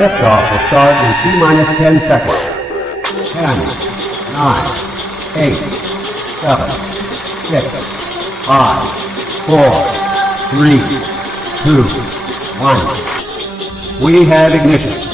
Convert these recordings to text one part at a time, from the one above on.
Liftoff will start in T-minus 10 seconds. 10, 9, 8, 7, 6, 5, 4, 3, 2, 1. We have ignition.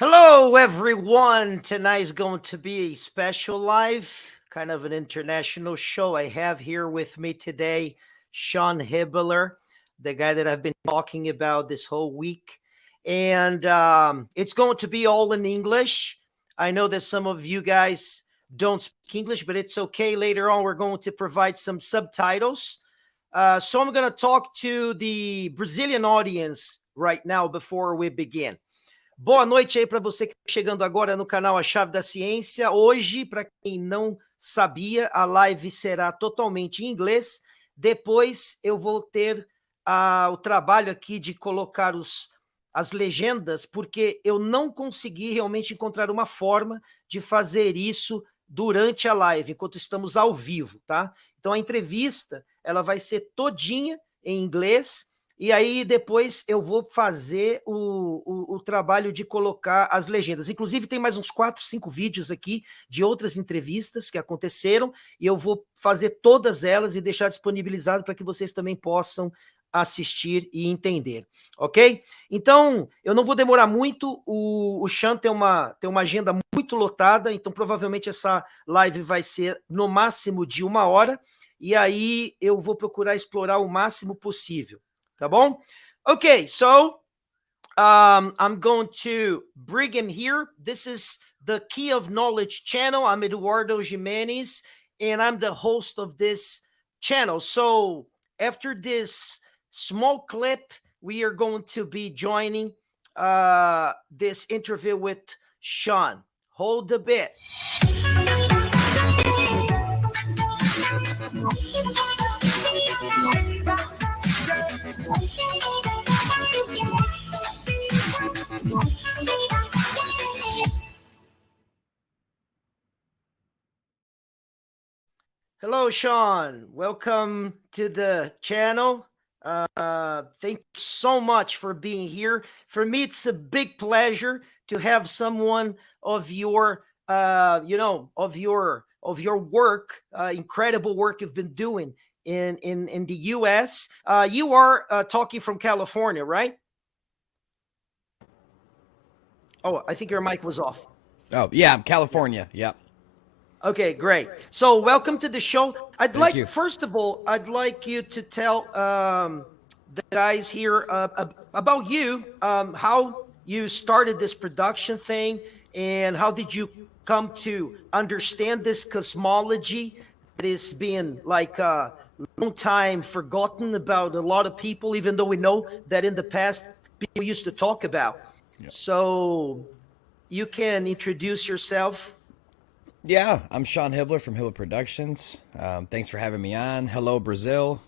Hello, everyone. Tonight is going to be a special live, kind of an international show. I have here with me today Sean Hibbeler, the guy that I've been talking about this whole week. And it's going to be all in English. I know that some of you guys don't speak English, but it's okay. Later on, we're going to provide some subtitles. So I'm going to talk to the Brazilian audience right now before we begin. Boa noite aí para você que está chegando agora no canal A Chave da Ciência. Hoje, para quem não sabia, a live será totalmente em inglês. Depois eu vou ter o trabalho aqui de colocar as legendas, porque eu não consegui realmente encontrar uma forma de fazer isso durante a live, enquanto estamos ao vivo, tá? Então a entrevista, ela vai ser todinha em inglês. E aí depois eu vou fazer o trabalho de colocar as legendas. Inclusive tem mais uns 4, 5 vídeos aqui de outras entrevistas que aconteceram e eu vou fazer todas elas e deixar disponibilizado para que vocês também possam assistir e entender, ok? Então, eu não vou demorar muito, o Sean tem uma agenda muito lotada, então provavelmente essa live vai ser no máximo de 1 hora e aí eu vou procurar explorar o máximo possível. Tá bom? Okay, so I'm going to bring him here. This is the Key of Knowledge channel. I'm Eduardo Gimenes, and I'm the host of this channel. So after this small clip, we are going to be joining this interview with Sean. Hold a bit. Hello, Sean. Welcome to the channel. Thank you so much for being here. For me, it's a big pleasure to have someone of your, of your work, incredible work you've been doing in the U.S. You are talking from California, right? Oh, I think your mic was off. Oh, yeah, California. Yep. Okay, great. So welcome to the show. First of all, I'd like you to tell the guys here about you, how you started this production thing, and how did you come to understand this cosmology that is being like a long time forgotten about a lot of people, even though we know that in the past people used to talk about. Yeah. So you can introduce yourself. Yeah, I'm Sean Hibbeler from Hibbeler Productions. Thanks for having me on. Hello, Brazil.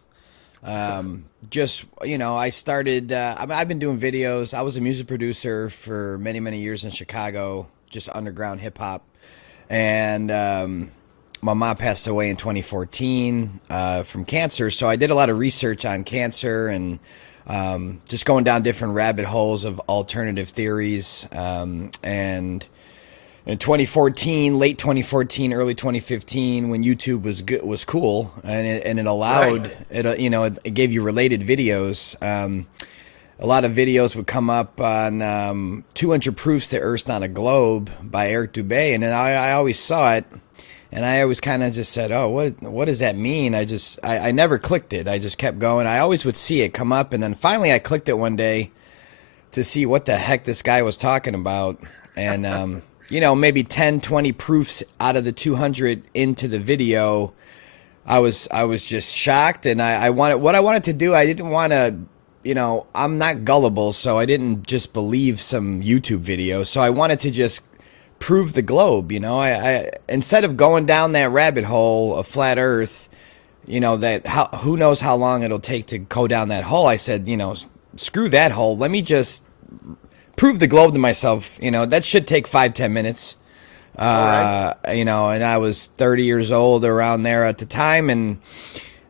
Just, I started, I've been doing videos. I was a music producer for many, many years in Chicago, just underground hip hop. And my mom passed away in 2014 from cancer. So I did a lot of research on cancer and just going down different rabbit holes of alternative theories. And in 2014, late 2014, early 2015, when YouTube was cool, and it allowed it gave you related videos. A lot of videos would come up on 200 Proofs that Earth's Not a Globe by Eric Dubé, and then I always saw it, and I always kind of just said, oh, what does that mean? I never clicked it. I just kept going. I always would see it come up, and then finally I clicked it one day to see what the heck this guy was talking about, and maybe 10, 20 proofs out of the 200 into the video, I was just shocked, and what I wanted to do, I didn't want to, I'm not gullible, so I didn't just believe some YouTube video. So I wanted to just prove the globe, I instead of going down that rabbit hole of flat Earth, who knows how long it'll take to go down that hole. I said, screw that hole. Let me just prove the globe to myself. That should take 5-10 minutes. Right. And I was 30 years old around there at the time, and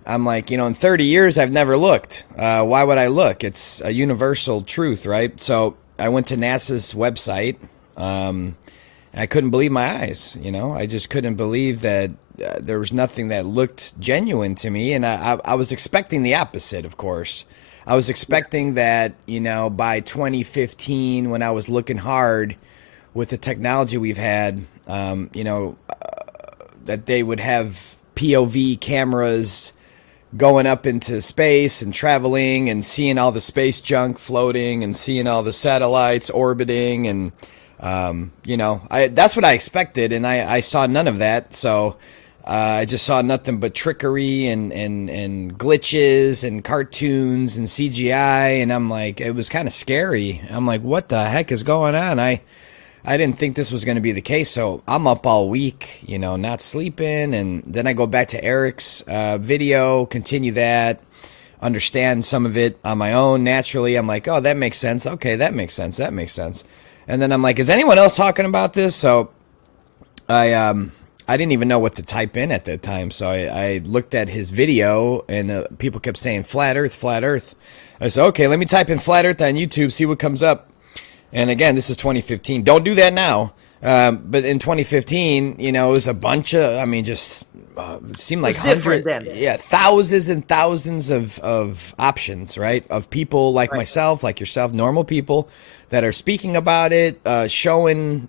I'm like, in 30 years I've never looked. Why would I look? It's a universal truth, right? So I went to NASA's website. I couldn't believe my eyes. I just couldn't believe that there was nothing that looked genuine to me, and I was expecting the opposite, of course. I was expecting that, by 2015, when I was looking hard with the technology we've had, that they would have POV cameras going up into space and traveling and seeing all the space junk floating and seeing all the satellites orbiting. And, that's what I expected. And I saw none of that. So I just saw nothing but trickery and glitches and cartoons and CGI, and I'm like, it was kind of scary. I'm like, what the heck is going on? I didn't think this was going to be the case, so I'm up all week, not sleeping, and then I go back to Eric's video, continue that, understand some of it on my own naturally. I'm like, oh, that makes sense. Okay, that makes sense. That makes sense. And then I'm like, is anyone else talking about this? So I didn't even know what to type in at that time, so I looked at his video, and people kept saying flat Earth, flat Earth. I said, okay, let me type in flat Earth on YouTube, see what comes up. And again, this is 2015. Don't do that now. But in 2015, it was a bunch of, it seemed like hundreds, thousands and thousands of options, right? Of people like myself, like yourself, normal people that are speaking about it, showing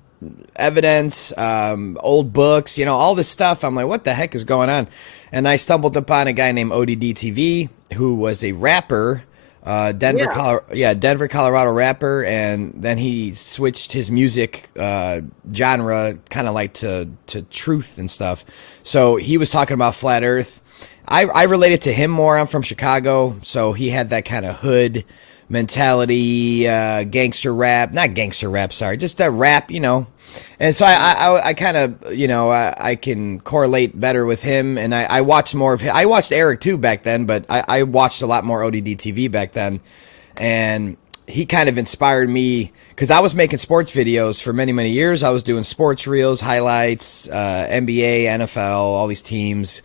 evidence, old books, all this stuff. I'm like, what the heck is going on? And I stumbled upon a guy named ODD TV, who was a rapper, Denver, Colorado rapper, and then he switched his music genre kind of like to truth and stuff. So he was talking about flat Earth. I related to him more. I'm from Chicago, so he had that kind of hood mentality, gangster rap, not gangster rap, sorry, just that rap, And so I kind of, I can correlate better with him, and I watched more of him. I watched Eric too back then, but I watched a lot more ODD TV back then, and he kind of inspired me because I was making sports videos for many, many years. I was doing sports reels, highlights, NBA, NFL, all these teams,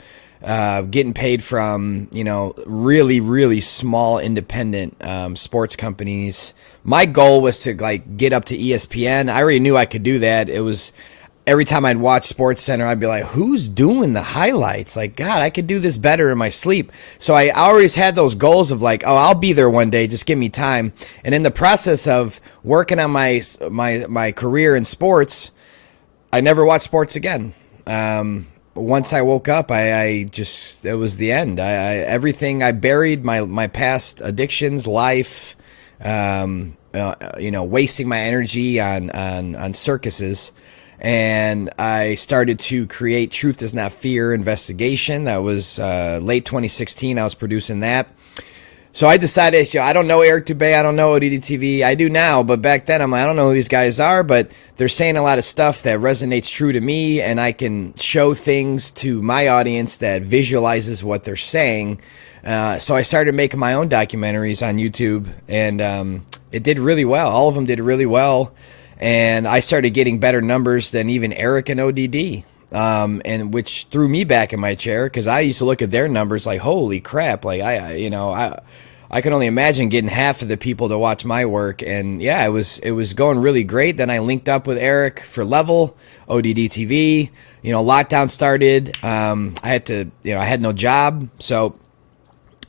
getting paid from, you know, really, really small independent sports companies. My goal was to like get up to ESPN. I already knew I could do that. It was every time I'd watch Sports Center, I'd be like, who's doing the highlights? Like, God, I could do this better in my sleep. So I always had those goals of like, oh, I'll be there one day. Just give me time. And in the process of working on my career in sports, I never watched sports again. Once I woke up, I just, it was the end. Everything, I buried my past addictions, life, you know, wasting my energy on circuses. And I started to create Truth Does Not Fear Investigation. That was late 2016. I was producing that. So I decided, you know, I don't know Eric Dubé, I don't know ODD TV. I do now, but back then I'm like, I don't know who these guys are, but they're saying a lot of stuff that resonates true to me, and I can show things to my audience that visualizes what they're saying. So I started making my own documentaries on YouTube, and it did really well. All of them did really well. And I started getting better numbers than even Eric and ODD, and which threw me back in my chair, because I used to look at their numbers like, holy crap, like I can only imagine getting half of the people to watch my work. And yeah, it was going really great. Then I linked up with Eric for Level, ODD TV. You know, lockdown started. I had no job, so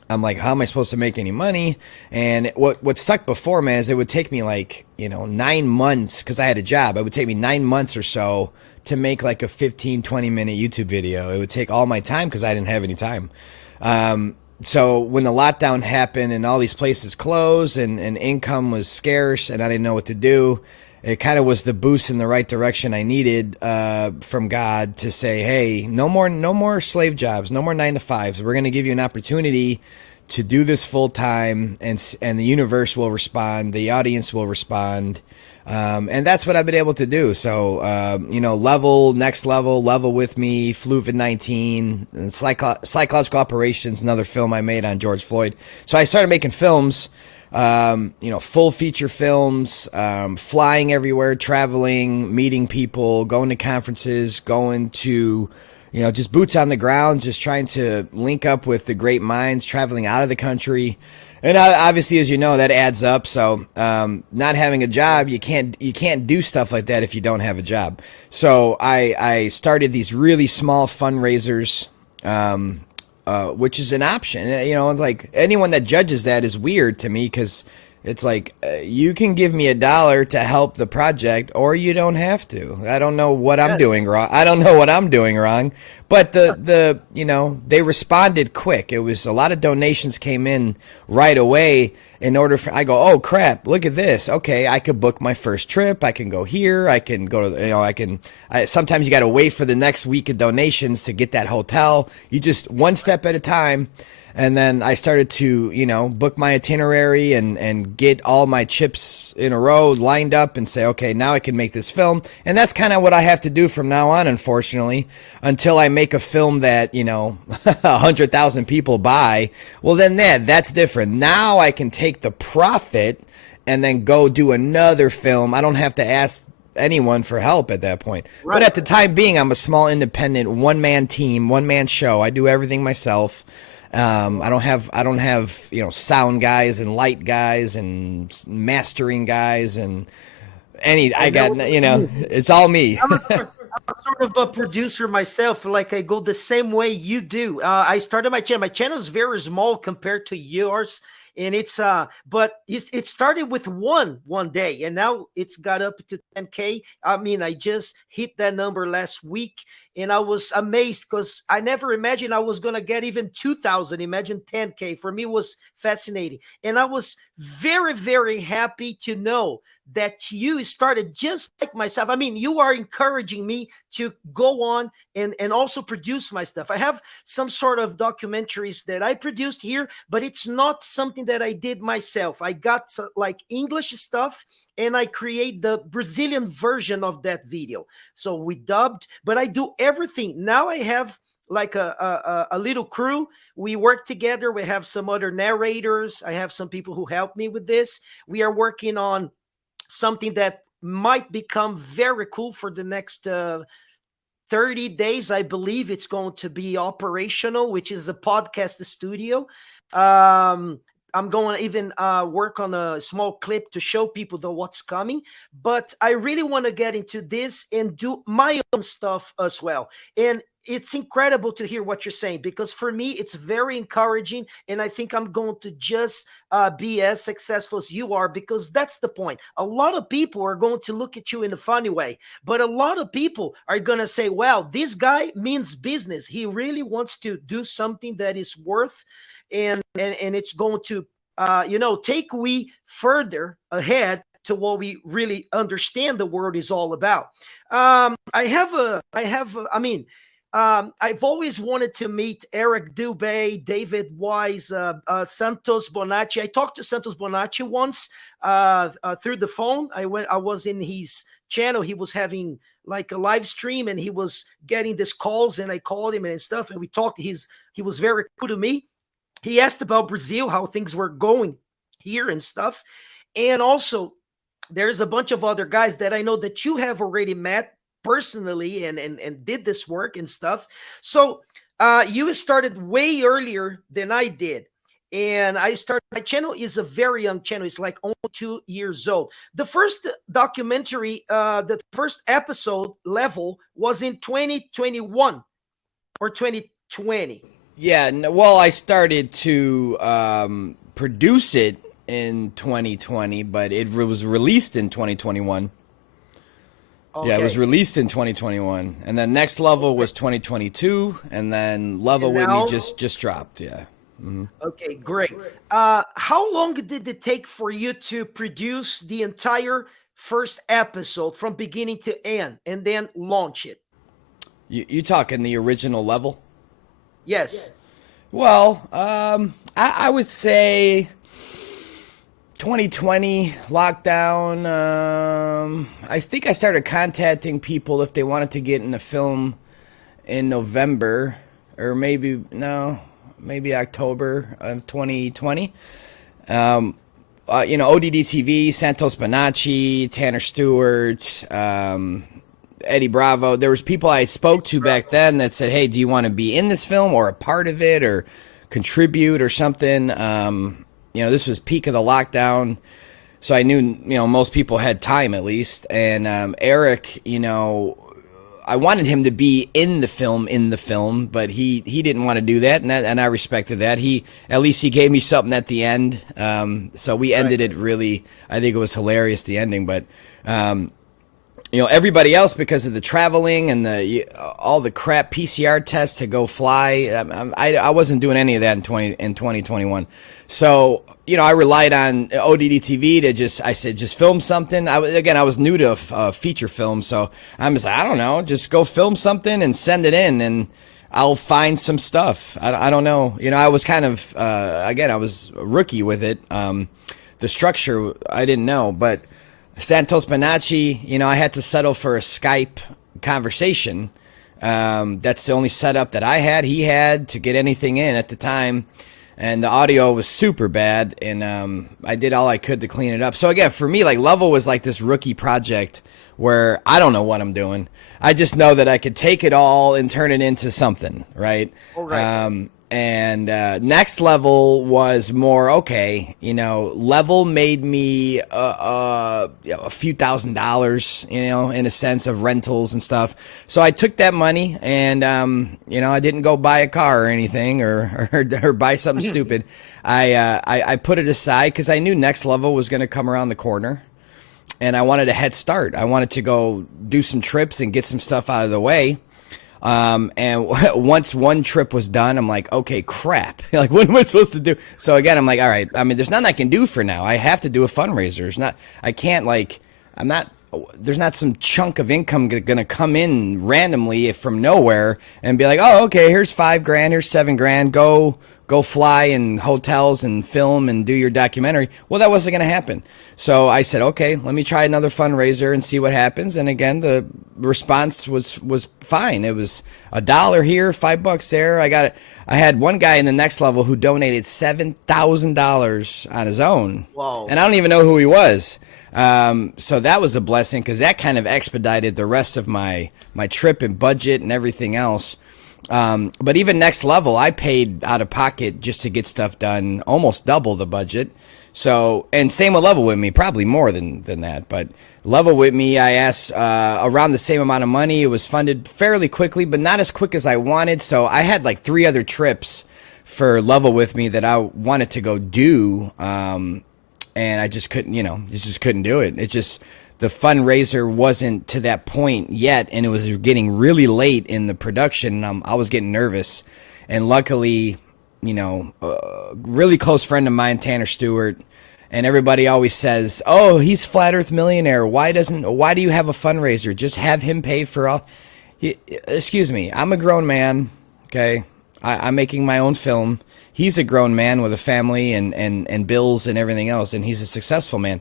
I'm like, how am I supposed to make any money? And what sucked before, man, is it would take me like, you know, 9 months, because I had a job. It would take me 9 months or so to make like a 15, 20-minute YouTube video. It would take all my time because I didn't have any time. So when the lockdown happened and all these places closed and income was scarce and I didn't know what to do, it kind of was the boost in the right direction I needed from God to say, hey, no more slave jobs, no more 9-to-5s. We're going to give you an opportunity to do this full time, and the universe will respond, the audience will respond. And that's what I've been able to do. So, you know, Next Level with Me, Fluvid-19, Psychological Operations, another film I made on George Floyd. So I started making films, you know, full feature films, flying everywhere, traveling, meeting people, going to conferences, going to, you know, just boots on the ground, just trying to link up with the great minds, traveling out of the country. And obviously, as you know, that adds up. So not having a job, you can't do stuff like that if you don't have a job. So I started these really small fundraisers, which is an option. You know, like anyone that judges that is weird to me, because it's like, you can give me $1 to help the project, or you don't have to. I don't know what I'm doing wrong. I don't know what I'm doing wrong. But the you know, they responded quick. It was a lot of donations came in right away. In order for, I go, oh crap, look at this. Okay, I could book my first trip. I can go here. I can go to, you know, sometimes you got to wait for the next week of donations to get that hotel. You just one step at a time. And then I started to, you know, book my itinerary and get all my chips in a row lined up and say, okay, now I can make this film. And that's kind of what I have to do from now on, unfortunately, until I make a film that, you know, 100,000 people buy. Well, then that's different. Now I can take the profit and then go do another film. I don't have to ask anyone for help at that point. Right. But at the time being, I'm a small independent one-man team, one-man show. I do everything myself. I don't have, you know, sound guys and light guys and mastering guys and I got, you know, it's all me. I'm sort of a producer myself. Like I go the same way you do. I started my channel. My channel is very small compared to yours. And it's but it started with one day, and now it's got up to 10K. I mean, I just hit that number last week, and I was amazed because I never imagined I was gonna get even 2,000. Imagine 10K. For me, it was fascinating, and I was very, very happy to know that you started just like myself. I mean, you are encouraging me to go on and also produce my stuff. I have some sort of documentaries that I produced here, but it's not something that I did myself. I got like English stuff, and I create the Brazilian version of that video. So we dubbed, but I do everything. Now I have like a little crew. We work together. We have some other narrators. I have some people who help me with this. We are working on something that might become very cool for the next 30 days, I believe it's going to be operational, which is a podcast studio. I'm going to even work on a small clip to show people what's coming. But I really want to get into this and do my own stuff as well. And it's incredible to hear what you're saying, because for me, it's very encouraging. And I think I'm going to just be as successful as you are, because that's the point. A lot of people are going to look at you in a funny way, but a lot of people are going to say, well, this guy means business. He really wants to do something that is worth, and it's going to, take we further ahead to what we really understand the world is all about. I've always wanted to meet Eric Dubé, David Wise, Santos Bonacci. I talked to Santos Bonacci once through the phone. I was in his channel. He was having like a live stream, and he was getting these calls, and I called him and stuff, and we talked. He was very cool to me. He asked about Brazil, how things were going here and stuff. And also, there's a bunch of other guys that I know that you have already met personally and did this work and stuff. So you started way earlier than I did. And my channel is a very young channel. It's like only 2 years old. The first documentary, the first episode level was in 2021 or 2020. Yeah, well, I started to produce it in 2020, but it was released in 2021. Okay. Yeah, it was released in 2021, and then Next Level was 2022, and then Level With Me just dropped. Yeah. Mm-hmm. Okay, great. How long did it take for you to produce the entire first episode from beginning to end, and then launch it? You talking the original Level? Yes. Well, I would say 2020 lockdown. I think I started contacting people if they wanted to get in the film in November, or maybe October of 2020. ODD TV, Santos Bonacci, Tanner Stewart, Eddie Bravo. There was people I spoke to back then that said, hey, do you want to be in this film or a part of it or contribute or something? This was peak of the lockdown, so I knew, most people had time at least. And Eric, I wanted him to be in the film, but he didn't want to do that, and I respected that. At least he gave me something at the end. So we ended it really. I think it was hilarious, the ending, but. Everybody else, because of the traveling and all the crap PCR tests to go fly, I wasn't doing any of that in 2021. So, I relied on ODD TV to just film something. I was new to feature film, so I'm just like, I don't know, just go film something and send it in, and I'll find some stuff. I don't know. I was kind of, I was a rookie with it. The structure, I didn't know, but Santos Bonacci, I had to settle for a Skype conversation. That's the only setup that I had. He had to get anything in at the time, and the audio was super bad, and I did all I could to clean it up. So again, for me, like, Level was like this rookie project where I don't know what I'm doing. I just know that I could take it all and turn it into something, right? All right. And Next Level was more, okay, Level made me a few $1,000s, in a sense of rentals and stuff. So I took that money and, I didn't go buy a car or anything or buy something stupid. I put it aside because I knew Next Level was going to come around the corner, and I wanted a head start. I wanted to go do some trips and get some stuff out of the way. And once one trip was done, I'm like, okay, crap. Like, what am I supposed to do? So again, I'm like, all right, there's nothing I can do for now. I have to do a fundraiser. There's not some chunk of income going to come in randomly from nowhere and be like, oh, okay, here's $5,000, here's $7,000. go fly in hotels and film and do your documentary. Well, that wasn't going to happen. So I said, okay, let me try another fundraiser and see what happens. And again, the response was fine. It was $1 here, $5 there. I had one guy in the next level who donated $7,000 on his own. Whoa. And I don't even know who he was. So that was a blessing, because that kind of expedited the rest of my trip and budget and everything else. But even next level, I paid out of pocket just to get stuff done, almost double the budget. So, and same with Level With Me, probably more than that. But Level With Me, I asked around the same amount of money. It was funded fairly quickly, but not as quick as I wanted. So I had like 3 other trips for Level With Me that I wanted to go do. And I just couldn't, just couldn't do it. It just, the fundraiser wasn't to that point yet, and it was getting really late in the production. I was getting nervous, and luckily, really close friend of mine, Tanner Stewart, and everybody always says, "Oh, he's Flat Earth Millionaire. Why do you have a fundraiser? Just have him pay for all." Excuse me, I'm a grown man. Okay, I'm making my own film. He's a grown man with a family and bills and everything else, and he's a successful man.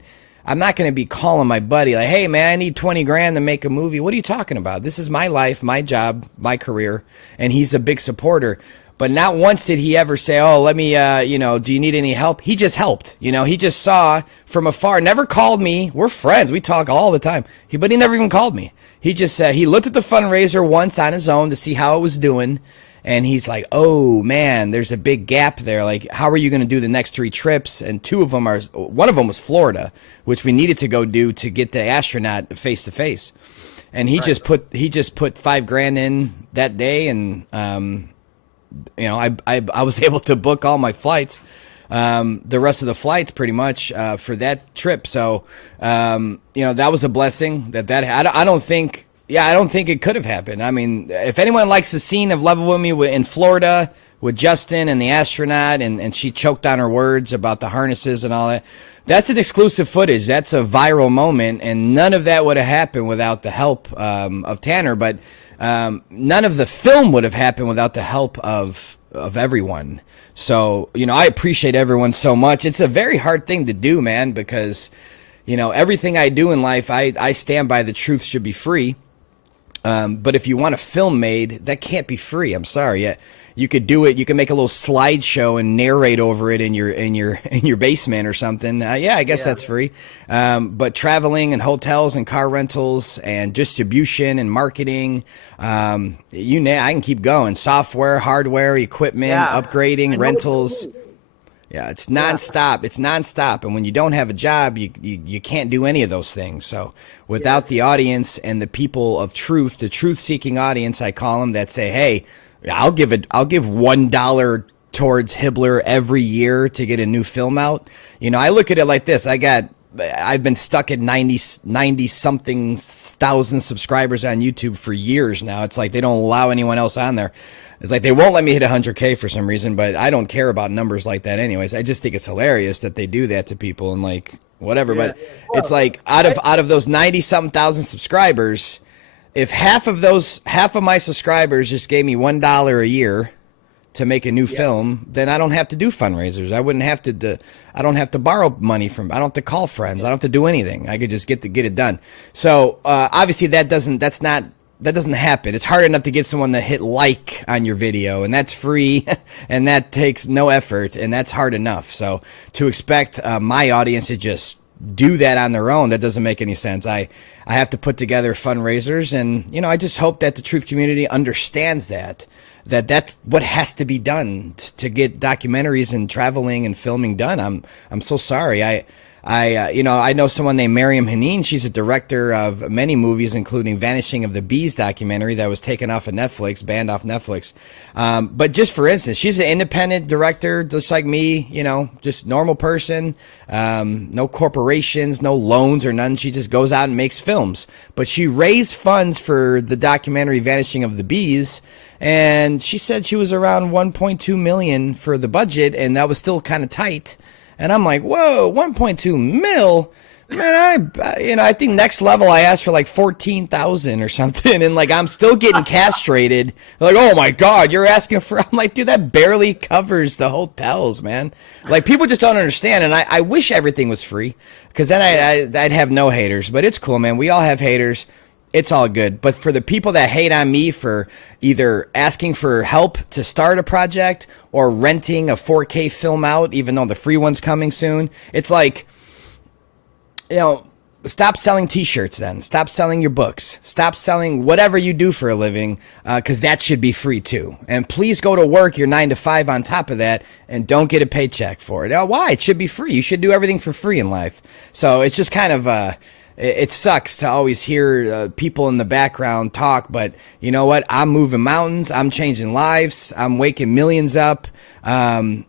I'm not going to be calling my buddy like, "Hey man, I need 20 grand to make a movie." What are you talking about? This is my life, my job, my career, and he's a big supporter. But not once did he ever say, "Oh, let me, do you need any help?" He just helped. He just saw from afar, never called me. We're friends. We talk all the time. But he never even called me. He just he looked at the fundraiser once on his own to see how it was doing. And he's like, "Oh man, there's a big gap there. Like, how are you going to do the next 3 trips?" And one of them was Florida, which we needed to go do to get the astronaut face to face. And he just put $5 grand in that day, and I was able to book all my flights, the rest of the flights pretty much for that trip. So that was a blessing. I don't think it could have happened. I mean, if anyone likes the scene of Level With Me in Florida with Justin and the astronaut, and she choked on her words about the harnesses and all that, that's an exclusive footage. That's a viral moment, and none of that would have happened without the help of Tanner. But none of the film would have happened without the help of everyone. So, I appreciate everyone so much. It's a very hard thing to do, man, because, everything I do in life, I stand by the truth should be free. But if you want a film made, that can't be free. I'm sorry. You could do it. You can make a little slideshow and narrate over it in your basement or something. I guess that's free. But traveling and hotels and car rentals and distribution and marketing, I can keep going. Software, hardware, equipment, upgrading, rentals. Yeah, it's nonstop. It's nonstop. And when you don't have a job, you can't do any of those things. So without the audience and the people of truth, the truth-seeking audience, I call them, that say, "Hey, I'll give $1 towards Hibbeler every year to get a new film out." I look at it like this. I've been stuck at 90 something thousand subscribers on YouTube for years now. It's like they don't allow anyone else on there. It's like they won't let me hit 100K for some reason, but I don't care about numbers like that anyways. I just think it's hilarious that they do that to people and like whatever. But it's like out of those 90 something thousand subscribers, if half of my subscribers just gave me $1 a year to make a new film, then I don't have to do fundraisers. I don't have to borrow money I don't have to call friends. I don't have to do anything. I could just get it done. So obviously that doesn't happen. It's hard enough to get someone to hit like on your video, and that's free, and that takes no effort, and that's hard enough. So to expect my audience to just do that on their own, that doesn't make any sense. I have to put together fundraisers, and I just hope that the truth community understands that's what has to be done to get documentaries and traveling and filming done. I'm so sorry. I know someone named Mariam Haneen. She's a director of many movies, including Vanishing of the Bees documentary that was taken off of Netflix, banned off Netflix. But just for instance, she's an independent director, just like me, just normal person, no corporations, no loans or none. She just goes out and makes films. But she raised funds for the documentary Vanishing of the Bees, and she said she was around 1.2 million for the budget, and that was still kind of tight. And I'm like, whoa, 1.2 mil? Man, I think next level I asked for like 14,000 or something, and like I'm still getting castrated. Like, oh my god, you're asking for? I'm like, dude, that barely covers the hotels, man. Like people just don't understand, and I wish everything was free, because then I'd have no haters. But it's cool, man. We all have haters. It's all good. But for the people that hate on me for either asking for help to start a project or renting a 4K film out, even though the free one's coming soon, it's like, stop selling t-shirts then. Stop selling your books. Stop selling whatever you do for a living, because that should be free too. And please go to work your 9 to 5 on top of that and don't get a paycheck for it. Why? It should be free. You should do everything for free in life. So it's just kind of... it sucks to always hear people in the background talk, but you know what? I'm moving mountains. I'm changing lives. I'm waking millions up. Hate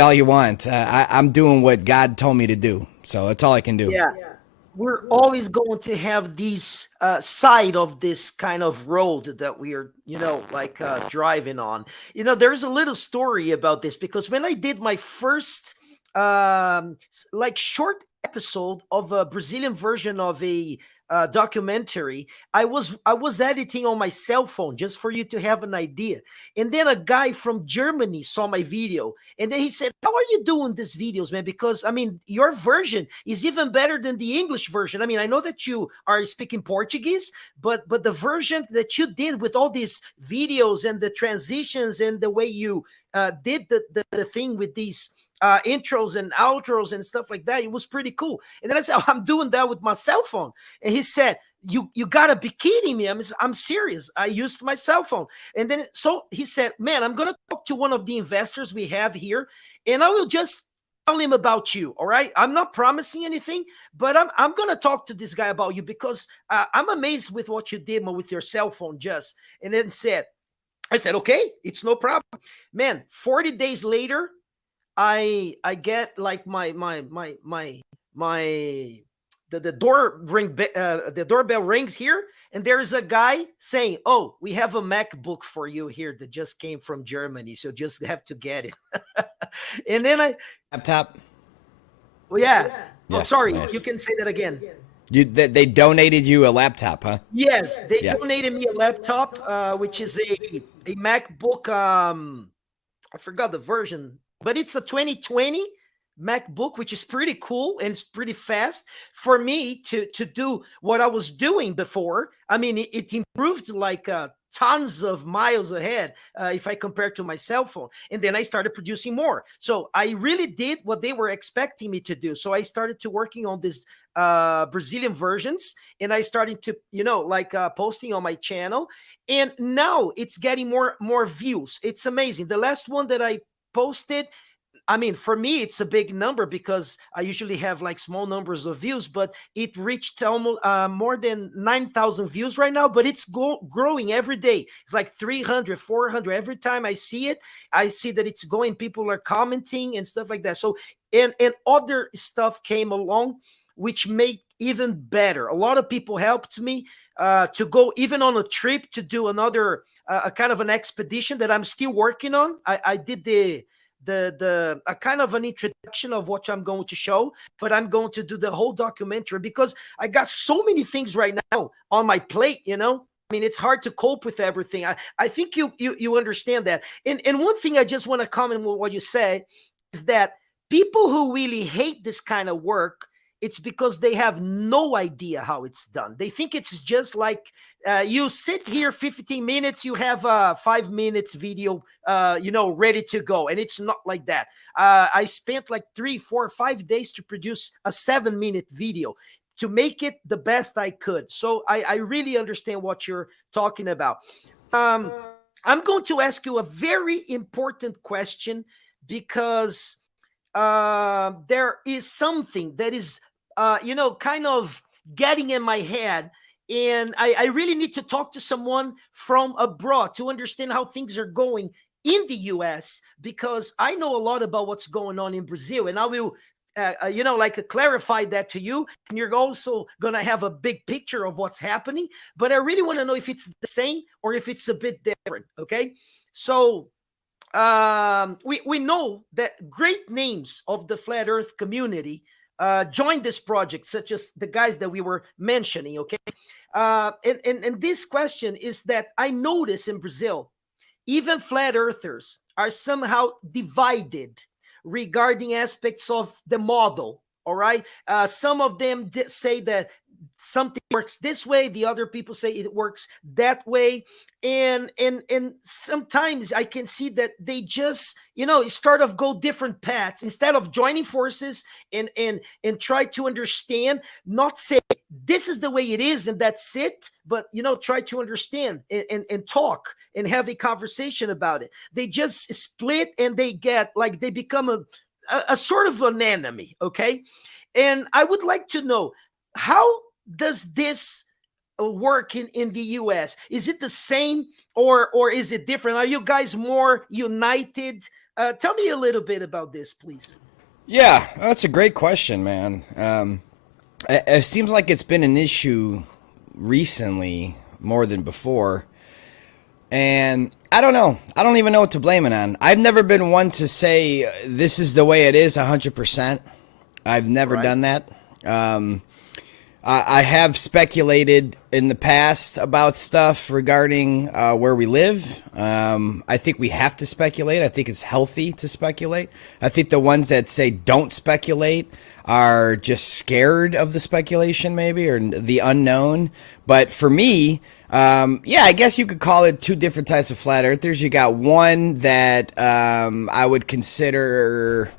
all you want. I'm doing what God told me to do. So that's all I can do. Yeah. We're always going to have this side of this kind of road that we are, driving on. There's a little story about this, because when I did my first short episode of a Brazilian version of a documentary, I was editing on my cell phone, just for you to have an idea. And then a guy from Germany saw my video, and then he said, how are you doing these videos, man? Because your version is even better than the English version. I know that you are speaking Portuguese, but the version that you did with all these videos and the transitions and the way you did the thing with these intros and outros and stuff like that, it was pretty cool. And then I said, I'm doing that with my cell phone. And he said, you gotta be kidding me. I'm serious. I used my cell phone. And then so he said, man, I'm gonna talk to one of the investors we have here, and I will just tell him about you. All right, I'm not promising anything, but I'm gonna talk to this guy about you, because I'm amazed with what you did with your cell phone. And then I said, okay, it's no problem, man. 40 days later, I get like the doorbell rings here, and there is a guy saying, oh, we have a MacBook for you here that just came from Germany, so just have to get it. And then laptop. Well, yeah. Yeah, Oh, sorry, nice. You can say that again. They donated you a laptop, huh? Yes, they donated me a laptop, which is a MacBook. I forgot the version, but it's a 2020 MacBook, which is pretty cool, and it's pretty fast for me to do what I was doing before. It improved like tons of miles ahead if I compare to my cell phone. And then I started producing more. So I really did what they were expecting me to do. So I started to working on this Brazilian versions, and I started to, posting on my channel. And now it's getting more views. It's amazing. The last one that I posted, for me, it's a big number, because I usually have like small numbers of views, but it reached almost more than 9,000 views right now, but it's growing every day. It's like 300, 400. Every time I see it, I see that it's going, people are commenting and stuff like that. So, and other stuff came along, which made even better. A lot of people helped me to go even on a trip to do another a kind of an expedition that I'm still working on. I did the a kind of an introduction of what I'm going to show, but I'm going to do the whole documentary, because I got so many things right now on my plate, it's hard to cope with everything. I think you understand that. And one thing I just want to comment with what you say is that people who really hate this kind of work, it's because they have no idea how it's done. They think it's just like you sit here 15 minutes, you have a 5 minutes video, ready to go. And it's not like that. I spent like 3, 4, 5 days to produce a 7-minute video to make it the best I could. So I really understand what you're talking about. I'm going to ask you a very important question, because there is something that is kind of getting in my head, and I really need to talk to someone from abroad to understand how things are going in the US, because I know a lot about what's going on in Brazil, and I will clarify that to you, and you're also gonna have a big picture of what's happening. But I really want to know if it's the same or if it's a bit different. Okay, so we know that great names of the flat earth community join this project, such as the guys that we were mentioning, okay? And this question is that I notice in Brazil, even flat earthers are somehow divided regarding aspects of the model, all right? Some of them say that something works this way, the other people say it works that way, and sometimes I can see that they just, you know, start of go different paths instead of joining forces and try to understand, not say this is the way it is and that's it, but, you know, try to understand and talk and have a conversation about it. They just split and they get like, they become a sort of an enemy, okay? And I would like to know, how does this work in the US? Is it the same or is it different? Are you guys more united? Tell me a little bit about this, please. Yeah, that's a great question, man. It seems like it's been an issue recently more than before. And I don't know. I don't even know what to blame it on. I've never been one to say this is the way it is 100%. I've never done that. I have speculated in the past about stuff regarding where we live. I think we have to speculate. I think it's healthy to speculate. I think the ones that say don't speculate are just scared of the speculation, maybe, or the unknown. But for me, yeah, I guess you could call it two different types of flat earthers. You got one that I would consider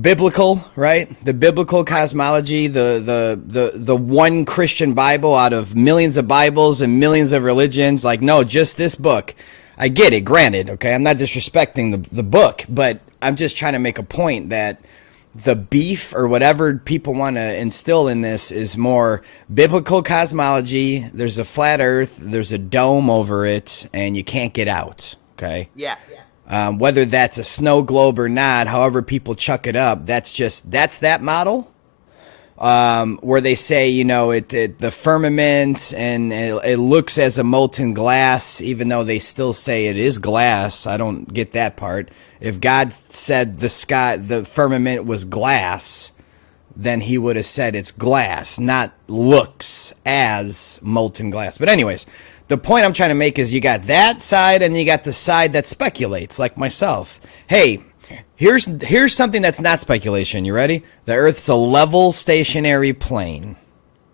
biblical, right? The biblical cosmology, the one Christian Bible out of millions of Bibles and millions of religions. Like, no, just this book. I get it, granted, okay? I'm not disrespecting the book, but I'm just trying to make a point that the beef or whatever people want to instill in this is more biblical cosmology. There's a flat earth, there's a dome over it, and you can't get out, okay? Yeah. Whether that's a snow globe or not, however people chuck it up, that's that model. Where they say, you know, the firmament and it looks as a molten glass, even though they still say it is glass. I don't get that part. If God said the firmament was glass, then he would have said it's glass, not looks as molten glass. But anyways, the point I'm trying to make is you got that side and you got the side that speculates, like myself. Hey, here's something that's not speculation. You ready? The Earth's a level stationary plane.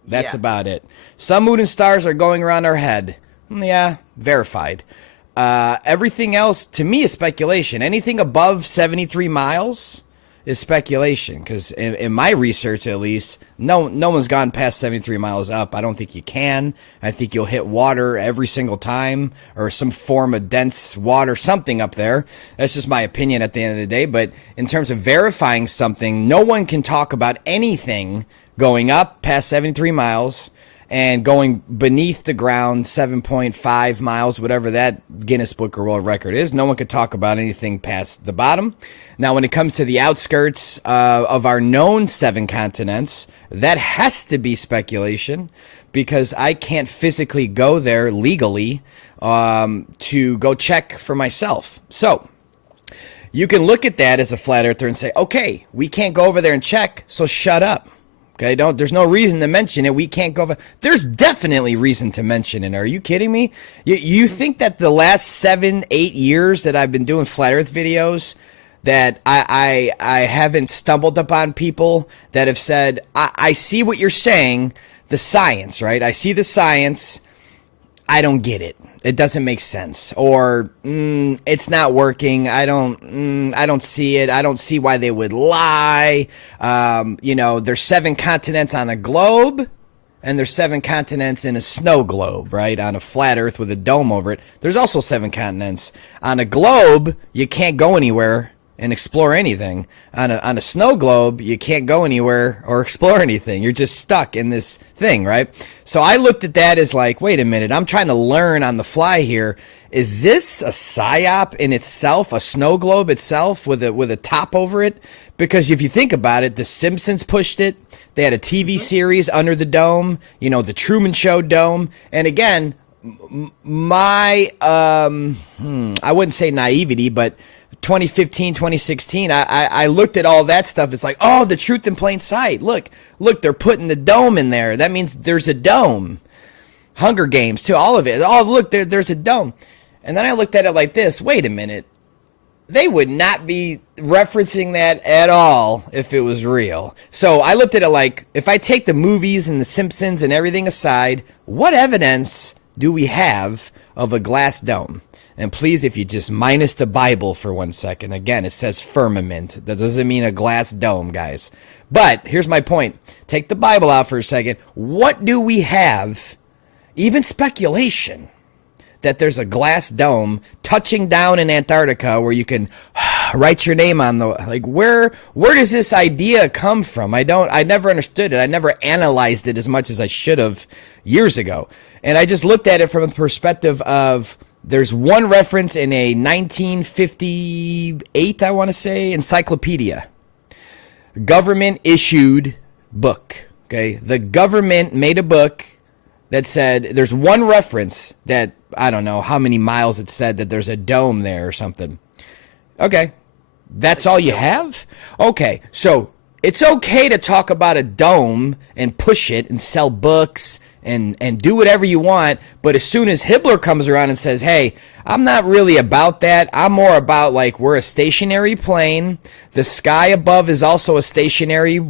That's about it. Some moon and stars are going around our head. Yeah, verified. Everything else, to me, is speculation. Anything above 73 miles is speculation, because in my research, at least, no one's gone past 73 miles up. I don't think you can. I think you'll hit water every single time, or some form of dense water, something up there. That's just my opinion at the end of the day. But in terms of verifying something, no one can talk about anything going up past 73 miles and going beneath the ground 7.5 miles, whatever that Guinness Book of World Record is. No one could talk about anything past the bottom. Now, when it comes to the outskirts of our known 7 continents, that has to be speculation, because I can't physically go there legally to go check for myself. So you can look at that as a flat earther and say, okay, we can't go over there and check, so shut up. Okay, there's no reason to mention it. We can't go over. There's definitely reason to mention it. Are you kidding me? You think that the last 7-8 years that I've been doing flat earth videos, that I haven't stumbled upon people that have said, I see what you're saying, the science, right? I see the science. I don't get it. It doesn't make sense. Or it's not working. I don't see it. I don't see why they would lie. You know, there's 7 continents on a globe, and there's 7 continents in a snow globe, right? On a flat earth with a dome over it. There's also 7 continents. On a globe, you can't go anywhere and explore anything. On a snow globe, you can't go anywhere or explore anything. You're just stuck in this thing, right? So I looked at that as like, wait a minute, I'm trying to learn on the fly here. Is this a psyop in itself, a snow globe itself with a top over it? Because if you think about it, The Simpsons pushed it. They had a TV series under the dome, you know, the Truman Show dome. And again, my, I wouldn't say naivety, but 2015, 2016, I looked at all that stuff. It's like, oh, the truth in plain sight. Look, they're putting the dome in there. That means there's a dome. Hunger Games, too, all of it. Oh, look, there's a dome. And then I looked at it like this. Wait a minute. They would not be referencing that at all if it was real. So I looked at it like, if I take the movies and the Simpsons and everything aside, what evidence do we have of a glass dome? And please, if you just minus the Bible for 1 second, again, it says firmament. That doesn't mean a glass dome, guys. But here's my point. Take the Bible out for a second. What do we have, even speculation, that there's a glass dome touching down in Antarctica where you can write your name on the, like, where does this idea come from? I never understood it. I never analyzed it as much as I should have years ago. And I just looked at it from the perspective of, there's one reference in a 1958, I want to say, encyclopedia. Government issued book. Okay. The government made a book that said, there's one reference that, I don't know how many miles it said that there's a dome there or something. Okay. That's all you have? Okay. So it's okay to talk about a dome and push it and sell books and do whatever you want. But as soon as Hibbeler comes around and says, hey, I'm not really about that. I'm more about, like, we're a stationary plane. The sky above is also a stationary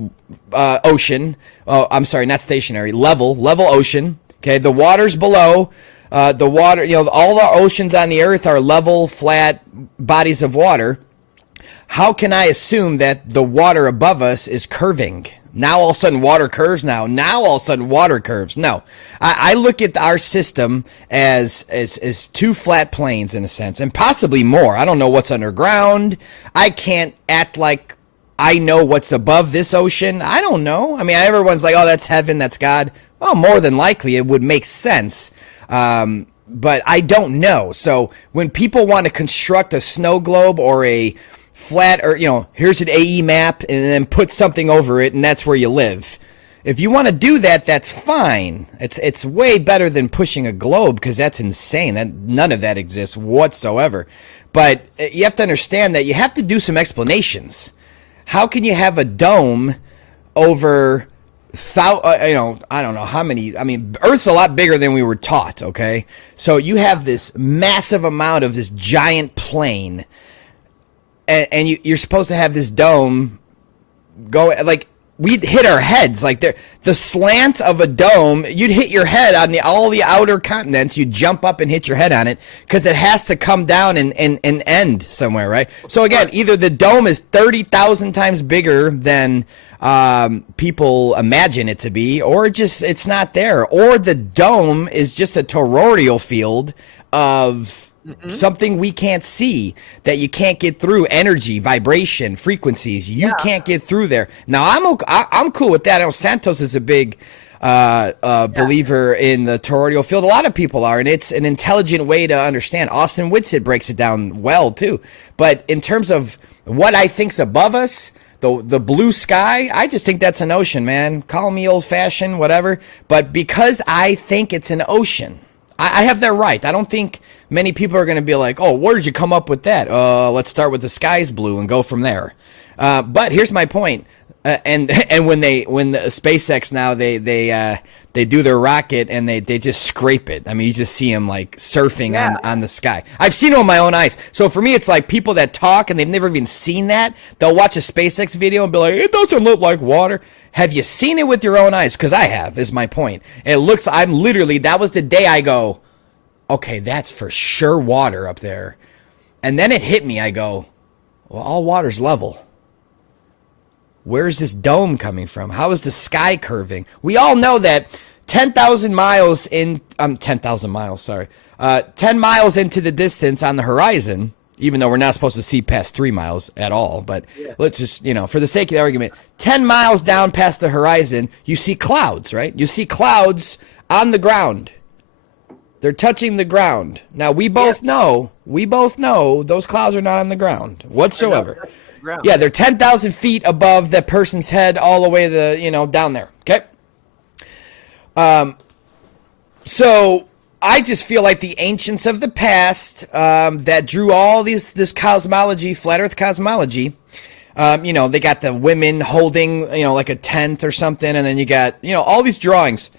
ocean. Oh, I'm sorry, not stationary, level ocean. Okay, the water's below. The water, all the oceans on the earth are level, flat bodies of water. How can I assume that the water above us is curving? Now all of a sudden water curves now. Now all of a sudden water curves. No. I look at our system as two flat planes in a sense, and possibly more. I don't know what's underground. I can't act like I know what's above this ocean. I don't know. I mean, everyone's like, oh, that's heaven, that's God. Well, more than likely it would make sense. But I don't know. So when people want to construct a snow globe or a flat, or, here's an AE map and then put something over it and that's where you live. If you want to do that, that's fine. It's way better than pushing a globe, because that's insane. None of that exists whatsoever. But you have to understand that you have to do some explanations. How can you have a dome over I don't know how many. I mean, Earth's a lot bigger than we were taught, okay? So you have this massive amount of this giant plane, and you're supposed to have this dome go, like, we'd hit our heads, like, the slant of a dome, you'd hit your head on all the outer continents, you'd jump up and hit your head on it, because it has to come down and end somewhere, right? So again, either the dome is 30,000 times bigger than people imagine it to be, or it's not there, or the dome is just a toroidal field of something we can't see, that you can't get through, energy, vibration, frequencies. You can't get through there. Now I'm cool with that. I know Santos is a big believer in the toroidal field. A lot of people are, and it's an intelligent way to understand. Austin Whitsitt breaks it down well too. But in terms of what I think's above us, the blue sky, I just think that's an ocean, man. Call me old-fashioned, whatever. But because I think it's an ocean, I have that right. I don't think many people are going to be like, oh, where did you come up with that? Let's start with the sky's blue and go from there. But here's my point. And when the SpaceX now, they do their rocket and they just scrape it. I mean, you just see them like surfing on the sky. I've seen it with my own eyes. So for me, it's like people that talk and they've never even seen that. They'll watch a SpaceX video and be like, it doesn't look like water. Have you seen it with your own eyes? Because I have, is my point. It looks, that was the day I go, okay, that's for sure water up there. And then it hit me. I go, well, all water's level. Where's this dome coming from? How is the sky curving? We all know that 10,000 miles in, 10,000 miles, sorry. 10 miles into the distance on the horizon, even though we're not supposed to see past 3 miles at all, but let's just, for the sake of the argument, 10 miles down past the horizon, you see clouds, right? You see clouds on the ground. They're touching the ground. Now, we both know those clouds are not on the ground whatsoever. Yeah, they're 10,000 feet above that person's head all the way down there, okay? So I just feel like the ancients of the past that drew all this cosmology, flat Earth cosmology. You know, they got the women holding, you know, like a tent or something, and then you got, you know, all these drawings.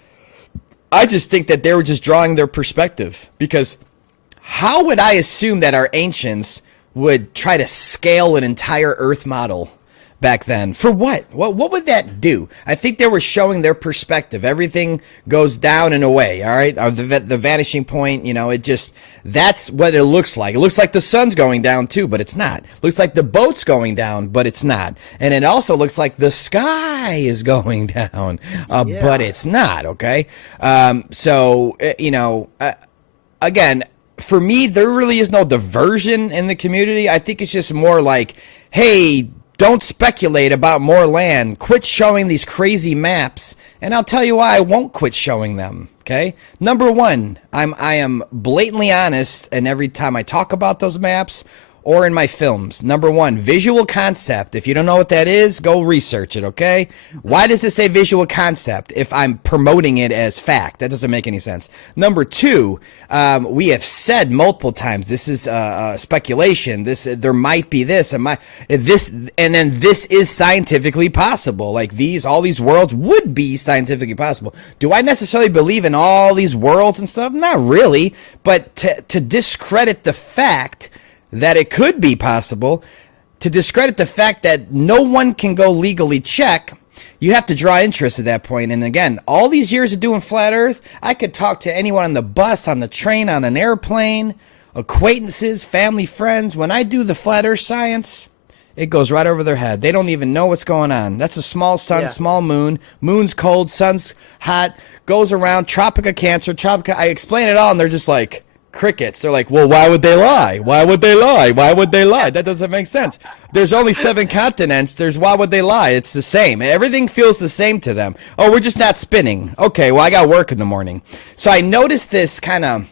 I just think that they were just drawing their perspective, because how would I assume that our ancients would try to scale an entire Earth model back then? For what? What would that do? I think they were showing their perspective. Everything goes down and away, all right? Or the vanishing point, you know, it just, that's what it looks like. It looks like the sun's going down too, but it's not. It looks like the boat's going down, but it's not. And it also looks like the sky is going down, but it's not, okay? So, you know, again, for me, there really is no diversion in the community. I think it's just more like, hey, don't speculate about more land. Quit showing these crazy maps. And I'll tell you why I won't quit showing them. Okay. Number one, I am blatantly honest, and every time I talk about those maps or in my films. Number one, visual concept. If you don't know what that is, go research it, okay? Why does it say visual concept if I'm promoting it as fact? That doesn't make any sense. Number two, we have said multiple times, this is speculation. There might be this, and then this is scientifically possible. Like all these worlds would be scientifically possible. Do I necessarily believe in all these worlds and stuff? Not really, but to discredit the fact that it could be possible, to discredit the fact that no one can go legally check, you have to draw interest at that point. And again, all these years of doing flat Earth, I could talk to anyone on the bus, on the train, on an airplane, acquaintances, family, friends. When I do the flat Earth science, it goes right over their head. They don't even know what's going on. That's a small sun, small moon. Moon's cold, sun's hot, goes around, Tropic of Cancer, I explain it all, and they're just like, crickets. They're like, well, why would they lie? Why would they lie? Why would they lie? That doesn't make sense. There's only 7 continents. Why would they lie? It's the same. Everything feels the same to them. Oh, we're just not spinning. Okay, well, I got work in the morning. So I noticed this kind of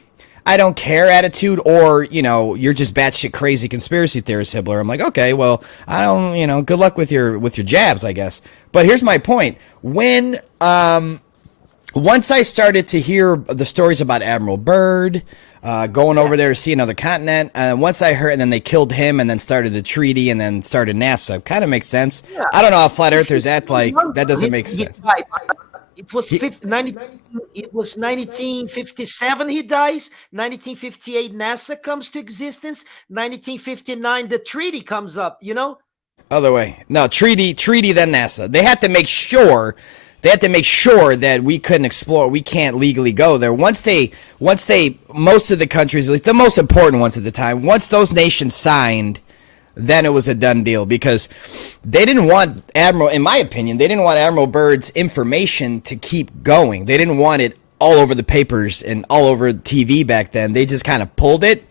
I don't care attitude, or, you know, you're just batshit crazy conspiracy theorist, Hibbeler. I'm like, okay, well, I don't, you know, good luck with your jabs, I guess. But here's my point. When, once I started to hear the stories about Admiral Byrd, going over there to see another continent. Once I heard, and then they killed him, and then started the treaty, and then started NASA. Kind of makes sense. Yeah. I don't know how flat earthers act like that. Doesn't make sense. It was 1957 he dies. 1958 NASA comes to existence. 1959 the treaty comes up. You know. Other way. No, treaty, then NASA. They had to make sure. They had to make sure that we couldn't explore. We can't legally go there. Once they, most of the countries, at least the most important ones at the time, once those nations signed, then it was a done deal, because they didn't want in my opinion, they didn't want Admiral Byrd's information to keep going. They didn't want it all over the papers and all over TV back then. They just kind of pulled it.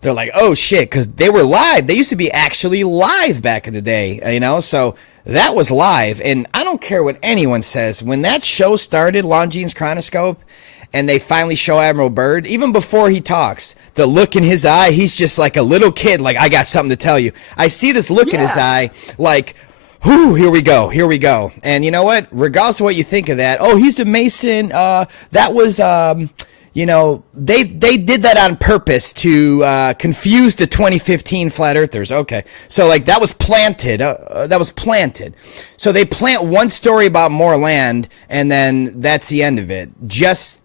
They're like, oh shit, because they were live. They used to be actually live back in the day, you know, so that was live. And I don't care what anyone says. When that show started, Longine's Chronoscope, and they finally show Admiral Byrd, even before he talks, the look in his eye, he's just like a little kid, like, I got something to tell you. I see this look in his eye, like, whoo, here we go. And you know what? Regardless of what you think of that, oh, he's a Mason, that was, you know, they did that on purpose to confuse the 2015 flat earthers. Okay, so like that was planted. So they plant one story about more land, and then that's the end of it. Just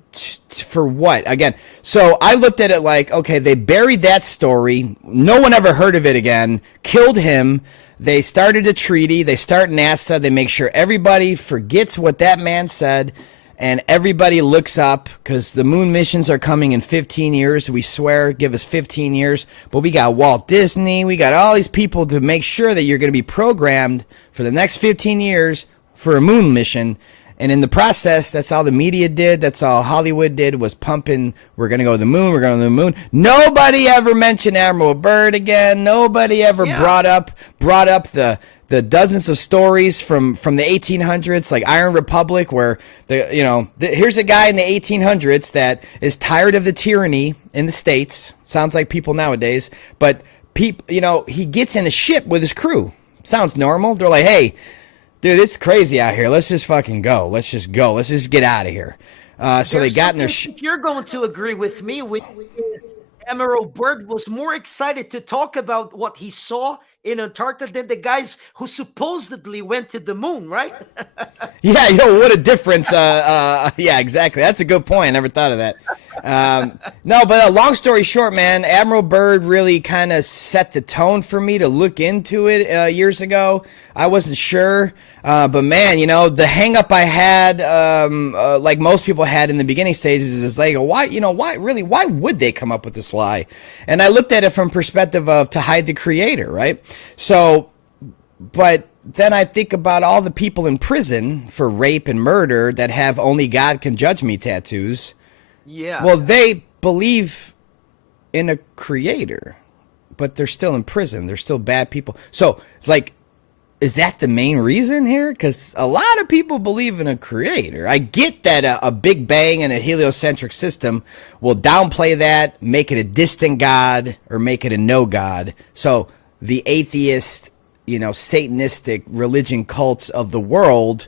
for what? Again, so I looked at it like, okay, they buried that story. No one ever heard of it again. Killed him. They started a treaty. They start NASA. They make sure everybody forgets what that man said. And everybody looks up, because the moon missions are coming in 15 years. We swear, give us 15 years. But we got Walt Disney. We got all these people to make sure that you're going to be programmed for the next 15 years for a moon mission. And in the process, that's all the media did. That's all Hollywood did, was pumping, we're going to go to the moon. We're going to the moon. Nobody ever mentioned Admiral Byrd again. Nobody ever brought up the dozens of stories from the 1800s, like Iron Republic, where here's a guy in the 1800s that is tired of the tyranny in the States. Sounds like people nowadays, but he gets in a ship with his crew. Sounds normal. They're like, hey, dude, it's crazy out here. Let's just fucking go. Let's just go. Let's just get out of here. So they got in their. If you're going to agree with me, Emerald Bird was more excited to talk about what he saw in Antarctica than the guys who supposedly went to the moon, right? Yeah, yo, what a difference. Yeah, exactly. That's a good point. I never thought of that. No, but long story short, man, Admiral Byrd really kind of set the tone for me to look into it years ago. I wasn't sure. But man, you know, the hang up I had, like most people had in the beginning stages is like, why would they come up with this lie? And I looked at it from perspective of to hide the creator, right? So, but then I think about all the people in prison for rape and murder that have only God can judge me tattoos. Yeah. Well, they believe in a creator, but they're still in prison. They're still bad people. So, like, is that the main reason here? Because a lot of people believe in a creator. I get that a Big Bang and a heliocentric system will downplay that, make it a distant God, or make it a no God. So the atheist, you know, Satanistic religion cults of the world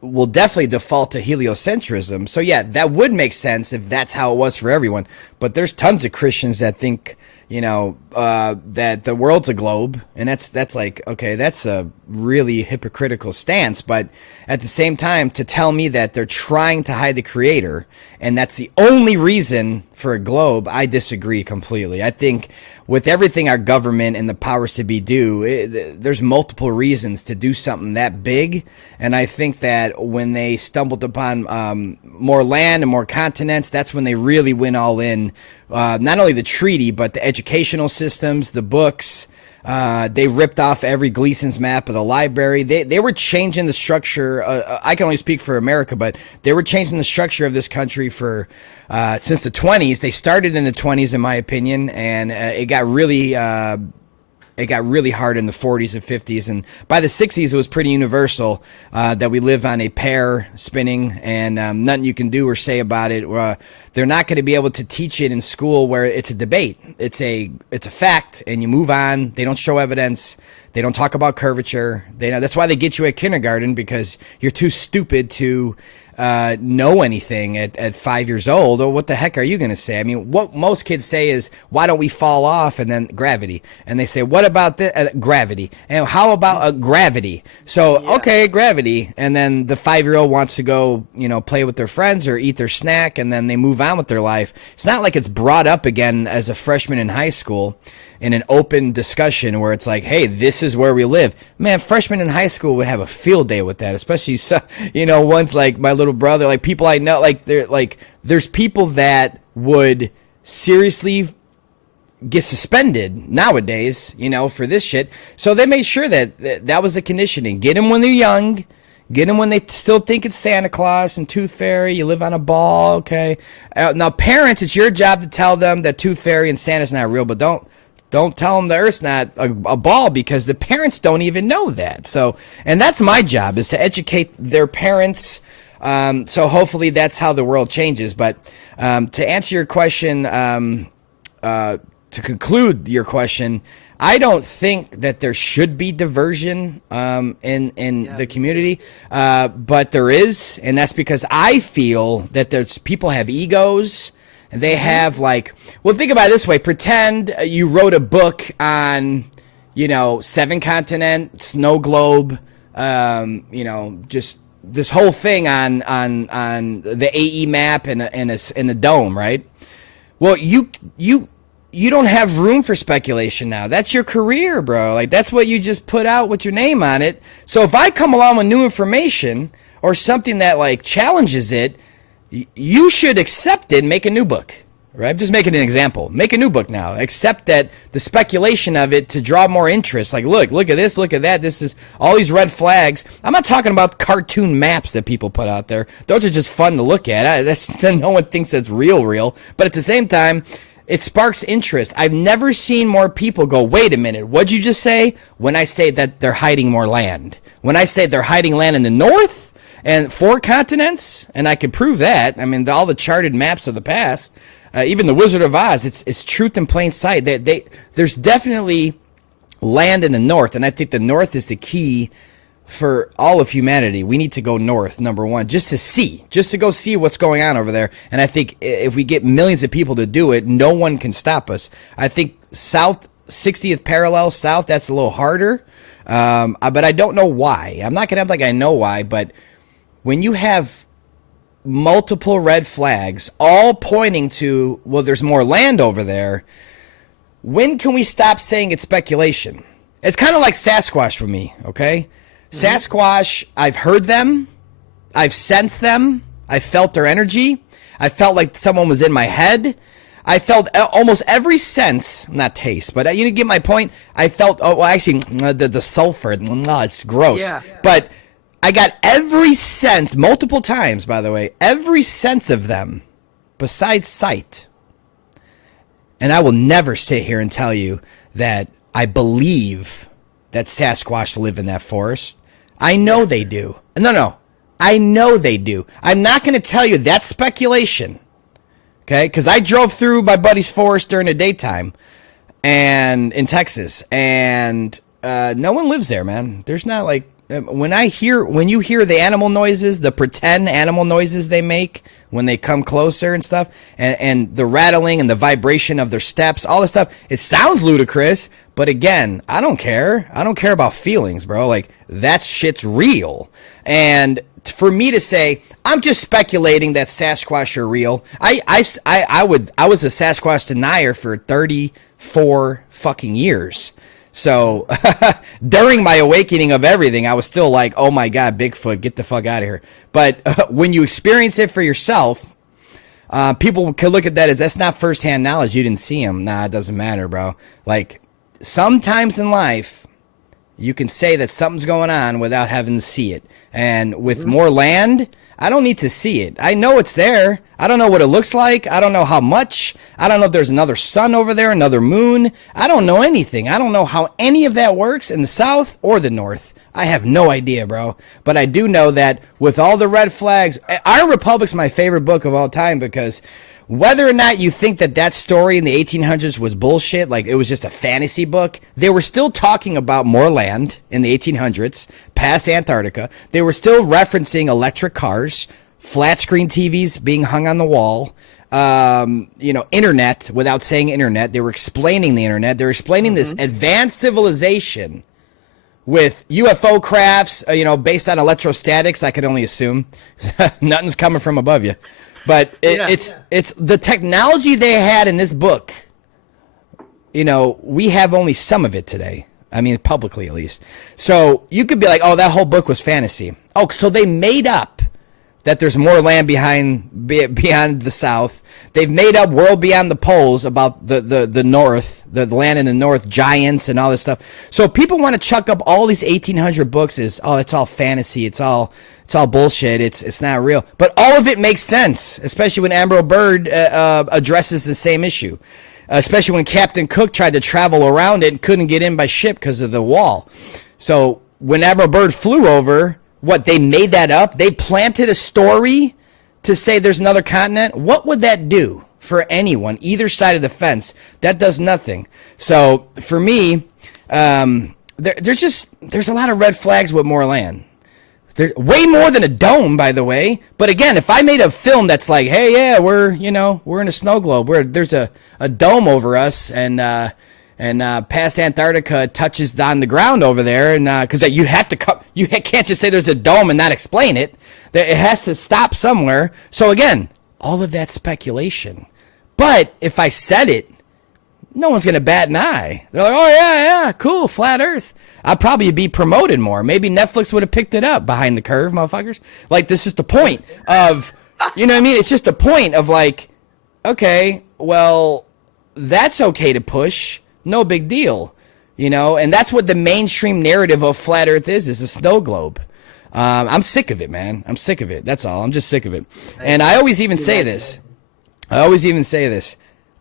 will definitely default to heliocentrism. So yeah, that would make sense if that's how it was for everyone. But there's tons of Christians that think, you know, that the world's a globe, and that's like, okay, that's a really hypocritical stance. But at the same time, to tell me that they're trying to hide the creator and that's the only reason for a globe, I disagree completely. I think with everything our government and the powers to be do, there's multiple reasons to do something that big. And I think that when they stumbled upon more land and more continents, that's when they really went all in. Not only the treaty, but the educational systems, the books. They ripped off every Gleason's map of the library. They were changing the structure. I can only speak for America, but they were changing the structure of this country for since the 20s. They started in the 20s, in my opinion, and it got really hard in the 40s and 50s. And by the 60s, it was pretty universal that we live on a pair spinning, and nothing you can do or say about it. They're not going to be able to teach it in school where it's a debate. It's a fact, and you move on. They don't show evidence. They don't talk about curvature. That's why they get you at kindergarten, because you're too stupid to know anything at 5 years old. Or what the heck are you going to say? I mean, what most kids say is, why don't we fall off? And then gravity. And they say, what about the gravity? And how about gravity? So, yeah. Okay, gravity. And then the 5-year-old wants to go, play with their friends or eat their snack, and then they move on with their life. It's not like it's brought up again as a freshman in high school in an open discussion where it's like, hey, this is where we live. Man, freshmen in high school would have a field day with that, especially, ones like my little brother, like people I know, there's people that would seriously get suspended nowadays, for this shit. So they made sure that was the conditioning. Get them when they're young. Get them when they still think it's Santa Claus and Tooth Fairy. You live on a ball, okay? Now, parents, it's your job to tell them that Tooth Fairy and Santa's not real, but don't tell them the Earth's not a ball, because the parents don't even know that. So, and that's my job, is to educate their parents. So hopefully that's how the world changes. But to answer your question, to conclude your question, I don't think that there should be diversion in the community, but there is, and that's because I feel that people have egos. And they have think about it this way. Pretend you wrote a book on, 7 continents, snow globe, just this whole thing on the AE map and a dome, right? Well, you don't have room for speculation now. That's your career, bro. That's what you just put out with your name on it. So if I come along with new information or something that challenges it, you should accept it and make a new book, right? I'm just making an example. Make a new book now. Accept that the speculation of it to draw more interest. Look at this, look at that. This is all these red flags. I'm not talking about cartoon maps that people put out there. Those are just fun to look at. No one thinks that's real. But at the same time, it sparks interest. I've never seen more people go, wait a minute, what'd you just say? When I say that they're hiding more land. When I say they're hiding land in the north, and 4 continents, and I could prove that. I mean, all the charted maps of the past, even the Wizard of Oz, it's truth in plain sight. There's definitely land in the north, and I think the north is the key for all of humanity, we need to go north, number one, just to go see what's going on over there. And I think if we get millions of people to do it, no one can stop us. I think south, 60th parallel south, that's a little harder. But I don't know why. I'm not going to act like I know why, but when you have multiple red flags all pointing to, well, there's more land over there, when can we stop saying it's speculation? It's kind of like Sasquatch for me, okay? Sasquatch, I've heard them, I've sensed them, I felt their energy, I felt like someone was in my head, I felt almost every sense, not taste, but you get my point. I felt, the sulfur, it's gross. Yeah. But I got every sense, multiple times, by the way, every sense of them, besides sight. And I will never sit here and tell you that I believe that Sasquatch live in that forest. I know they do. No. I know they do. I'm not going to tell you that's speculation. Okay? Because I drove through my buddy's forest during the daytime and in Texas. And no one lives there, man. There's not like... When you hear the animal noises, the pretend animal noises they make when they come closer and stuff, and the rattling and the vibration of their steps, all this stuff, it sounds ludicrous, but again, I don't care. I don't care about feelings, bro. Like, that shit's real. And for me to say, I'm just speculating that Sasquatch are real, I was a Sasquatch denier for 34 fucking years. So during my awakening of everything, I was still like, oh my God, Bigfoot, get the fuck out of here. But when you experience it for yourself, people could look at that as that's not firsthand knowledge. You didn't see him. Nah, it doesn't matter, bro. Like, sometimes in life, you can say that something's going on without having to see it. And with more land, I don't need to see it. I know it's there. I don't know what it looks like. I don't know how much. I don't know if there's another sun over there, another moon. I don't know anything. I don't know how any of that works in the south or the north. I have no idea, bro. But I do know that with all the red flags, Iron Republic's my favorite book of all time, because whether or not you think that story in the 1800s was bullshit, like it was just a fantasy book, they were still talking about more land in the 1800s, past Antarctica. They were still referencing electric cars, flat screen TVs being hung on the wall, internet without saying internet. They were explaining the internet. They were explaining this advanced civilization with UFO crafts, based on electrostatics. I could only assume. Nothing's coming from above you. But it's the technology they had in this book. We have only some of it today. I mean, publicly at least. So you could be like, oh, that whole book was fantasy. Oh, so they made up that there's more land beyond the south. They've made up world beyond the poles about the north, the land in the north, giants and all this stuff. So people want to chuck up all these 1800 books as, oh, it's all fantasy. It's all bullshit. It's not real. But all of it makes sense, especially when Ambrose Bierce addresses the same issue. Especially when Captain Cook tried to travel around it and couldn't get in by ship because of the wall. So when Ambrose Bierce flew over, they made that up? They planted a story to say there's another continent? What would that do for anyone, either side of the fence? That does nothing. So for me, there's a lot of red flags with more land. There's way more than a dome, by the way. But again, if I made a film that's like, hey, yeah, we're in a snow globe where there's a dome over us, and past Antarctica touches on the ground over there, and because you have to you can't just say there's a dome and not explain it. It has to stop somewhere. So again, all of that's speculation. But if I said it, no one's gonna bat an eye. They're like, oh yeah, cool, flat Earth. I'd probably be promoted more. Maybe Netflix would have picked it up. Behind the curve, motherfuckers. Like, this is the point of, you know what I mean? It's just the point of like, okay, well, that's okay to push. No big deal, and that's what the mainstream narrative of flat Earth is a snow globe. I'm sick of it, man. I'm sick of it. That's all. I'm just sick of it. And I always even say this.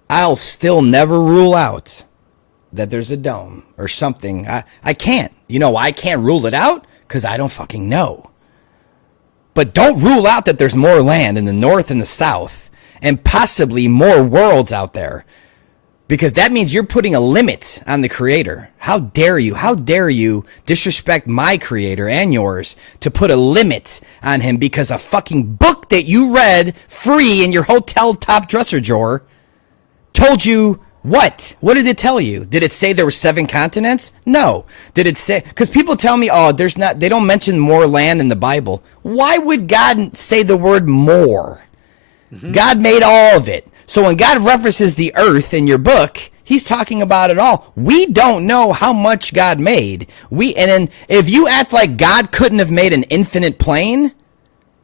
I'll still never rule out that there's a dome or something. I can't. You know why I can't rule it out? Because I don't fucking know. But don't rule out that there's more land in the north and the south, and possibly more worlds out there. because that means you're putting a limit on the creator. How dare you? How dare you disrespect my creator and yours to put a limit on him because a fucking book that you read free in your hotel top dresser drawer told you what? What did it tell you? Did it say there were 7 continents? No. Did it say, because people tell me, oh, they don't mention more land in the Bible. Why would God say the word more? God made all of it. So when God references the earth in your book, he's talking about it all. We don't know how much God made. And then if you act like God couldn't have made an infinite plane,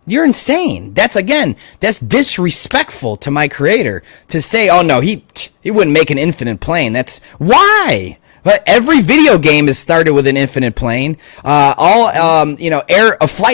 you're insane. That's disrespectful to my creator to say, oh no, he wouldn't make an infinite plane. That's why. But every video game is started with an infinite plane. Flight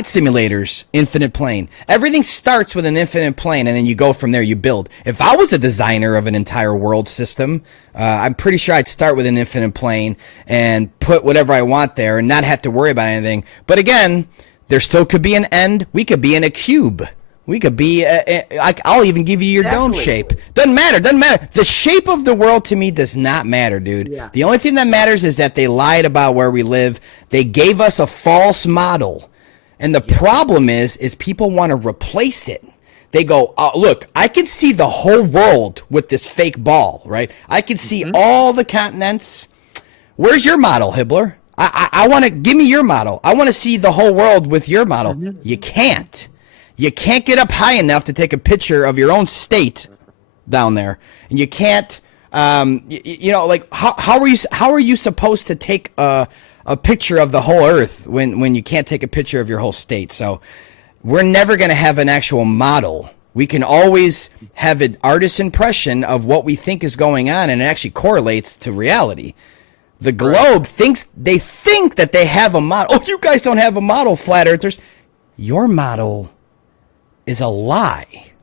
simulators, infinite plane. Everything starts with an infinite plane, and then you go from there. You build. If I was a designer of an entire world system, I'm pretty sure I'd start with an infinite plane and put whatever I want there, and not have to worry about anything. But again, there still could be an end. We could be in a cube. We could be, I'll even give you your dome shape. Doesn't matter. The shape of the world to me does not matter, dude. Yeah. The only thing that matters is that they lied about where we live. They gave us a false model. And the problem is people want to replace it. They go, oh, look, I can see the whole world with this fake ball, right? I can see all the continents. Where's your model, Hibbeler? I want to, give me your model. I want to see the whole world with your model. You can't. You can't get up high enough to take a picture of your own state down there, and you can't. Like how are you supposed to take a picture of the whole Earth when you can't take a picture of your whole state? So we're never going to have an actual model. We can always have an artist's impression of what we think is going on, and it actually correlates to reality. The globe thinks that they have a model. Oh, you guys don't have a model, flat earthers. Your model is a lie.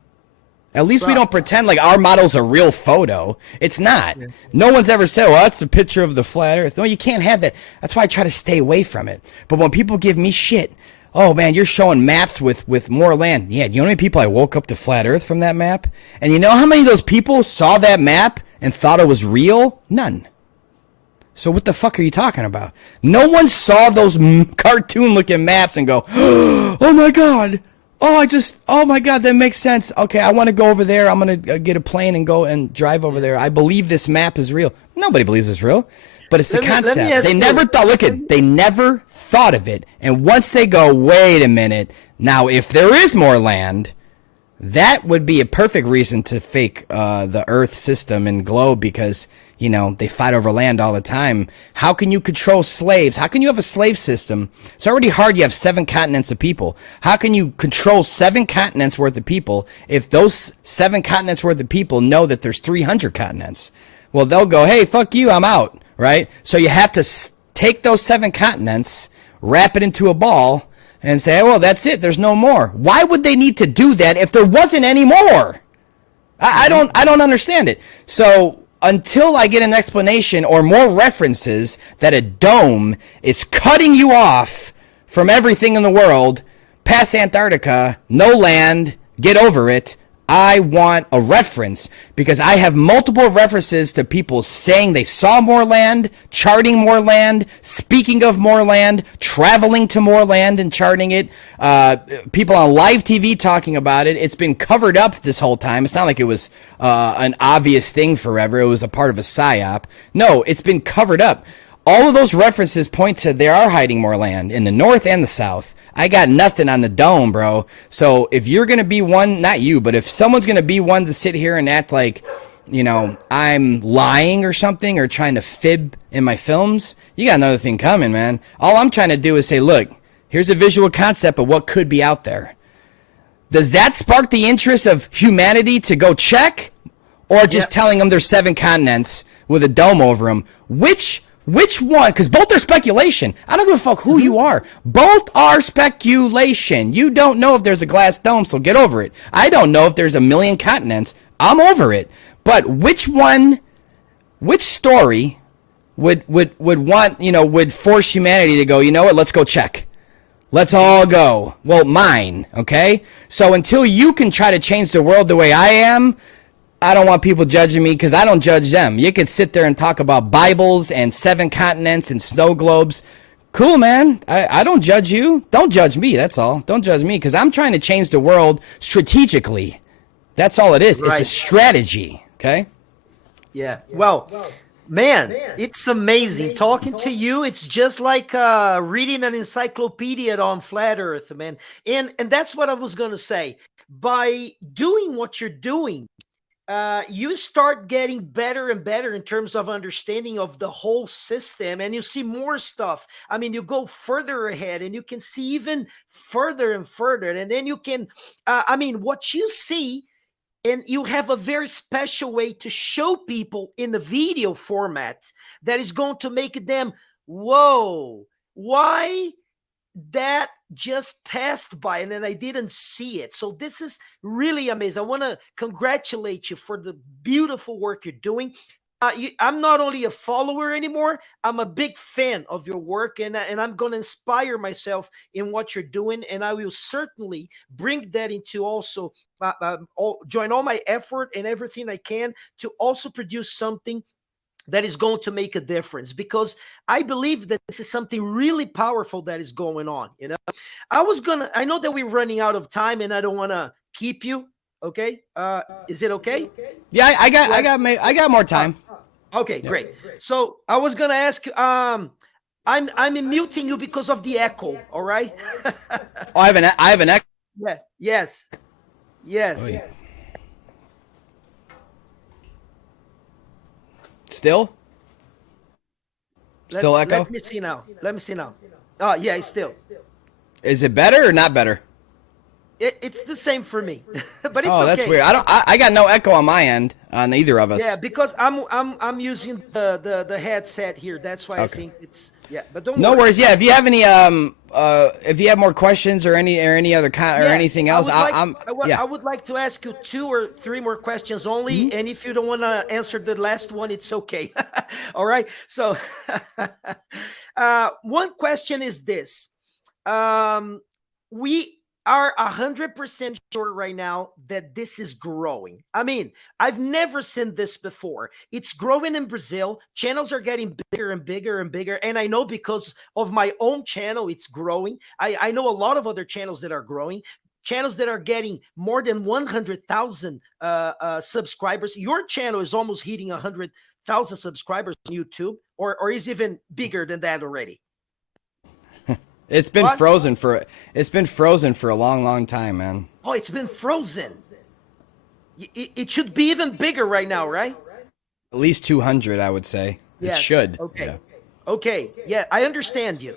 At least we don't pretend like our model's a real photo. It's not. No one's ever said, well, that's a picture of the flat earth. No, you can't have that. That's why I try to stay away from it. But when people give me shit, oh man, you're showing maps with more land. Yeah, you know how many people I woke up to flat earth from that map? And you know how many of those people saw that map and thought it was real? None. So what the fuck are you talking about? No one saw those cartoon-looking maps and go, oh my god. Oh my god, that makes sense. Okay, I want to go over there. I'm going to get a plane and go and drive over there. I believe this map is real. Nobody believes it's real, but it's the concept. They never thought, they never thought of it. And once they go, wait a minute, now if there is more land, that would be a perfect reason to fake the Earth system and globe, because you know, they fight over land all the time. How can you control slaves? How can you have a slave system? It's already hard. You have 7 continents of people. How can you control 7 continents worth of people if those 7 continents worth of people know that there's 300 continents? Well, they'll go, hey, fuck you, I'm out, right? So you have to take those 7 continents, wrap it into a ball, and say, well, that's it. There's no more. Why would they need to do that if there wasn't any more? I don't understand it. So until I get an explanation or more references that a dome is cutting you off from everything in the world, past Antarctica, no land, get over it, I want a reference, because I have multiple references to people saying they saw more land, charting more land, speaking of more land, traveling to more land and charting it, people on live TV talking about it. It's been covered up this whole time. It's not like it was an obvious thing forever. It was a part of a psyop. No, it's been covered up. All of those references point to they are hiding more land in the north and the south. I got nothing on the dome, bro. So if you're going to be one, not you, but if someone's going to be one to sit here and act like, you know, I'm lying or something or trying to fib in my films, you got another thing coming, man. All I'm trying to do is say, look, here's a visual concept of what could be out there. Does that spark the interest of humanity to go check? Or just telling them there's 7 continents with a dome over them? Which one? Because both are speculation. I don't give a fuck who you are. Both are speculation. You don't know if there's a glass dome, so get over it. I don't know if there's a million continents. I'm over it. But which story would want, you know, would force humanity to go, you know what, let's go check. Let's all go. Well, mine, okay? So until you can try to change the world the way I am, I don't want people judging me because I don't judge them. You could sit there and talk about Bibles and 7 continents and snow globes. Cool, man. I don't judge you. Don't judge me. That's all. Don't judge me because I'm trying to change the world strategically. That's all it is. Right. It's a strategy. Okay. Yeah. Well, man, it's amazing talking to you. It's just like reading an encyclopedia on flat Earth, man. And that's what I was going to say. By doing what you're doing, you start getting better and better in terms of understanding of the whole system, and you see more stuff. I mean, you go further ahead and you can see even further and further. And then you can, I mean, what you see, and you have a very special way to show people in the video format that is going to make them, whoa, why that just passed by and then I didn't see it. So this is really amazing. I want to congratulate you for the beautiful work you're doing. I'm not only a follower anymore, I'm a big fan of your work, and I'm going to inspire myself in what you're doing, and I will certainly bring that into also join all my effort and everything I can to also produce something that is going to make a difference, because I believe that this is something really powerful that is going on. You know, I know that we're running out of time and I don't want to keep you. Okay. Is it okay? Yeah, I got more time. Okay, great. So I was going to ask, I'm muting you because of the echo. All right. Oh, I have an echo. Yeah. Yes. Yes. Oy. Still echo? Let me see now. Oh, yeah, it's still. Is it better or not better? It's the same for me, but it's okay. That's weird. I got no echo on my end on either of us. Yeah, because I'm using the headset here. That's why I think it's But don't no worry. worries. Yeah, if you have any if you have more questions or any other or anything else, I would like to ask you 2 or 3 more questions only, and if you don't want to answer the last one, it's okay. All right. So one question is this: we are 100% sure right now that this is growing. I mean, I've never seen this before. It's growing in Brazil. Channels are getting bigger and bigger and bigger. And I know because of my own channel, it's growing. I know a lot of other channels that are growing, channels that are getting more than 100,000 subscribers. Your channel is almost hitting 100,000 subscribers on YouTube, or is even bigger than that already. It's been frozen for a long time, man. Oh, it's been frozen. It should be even bigger right now, right? At least 200, I would say. Yes. It should. Okay. Yeah. Okay. Yeah, I understand you.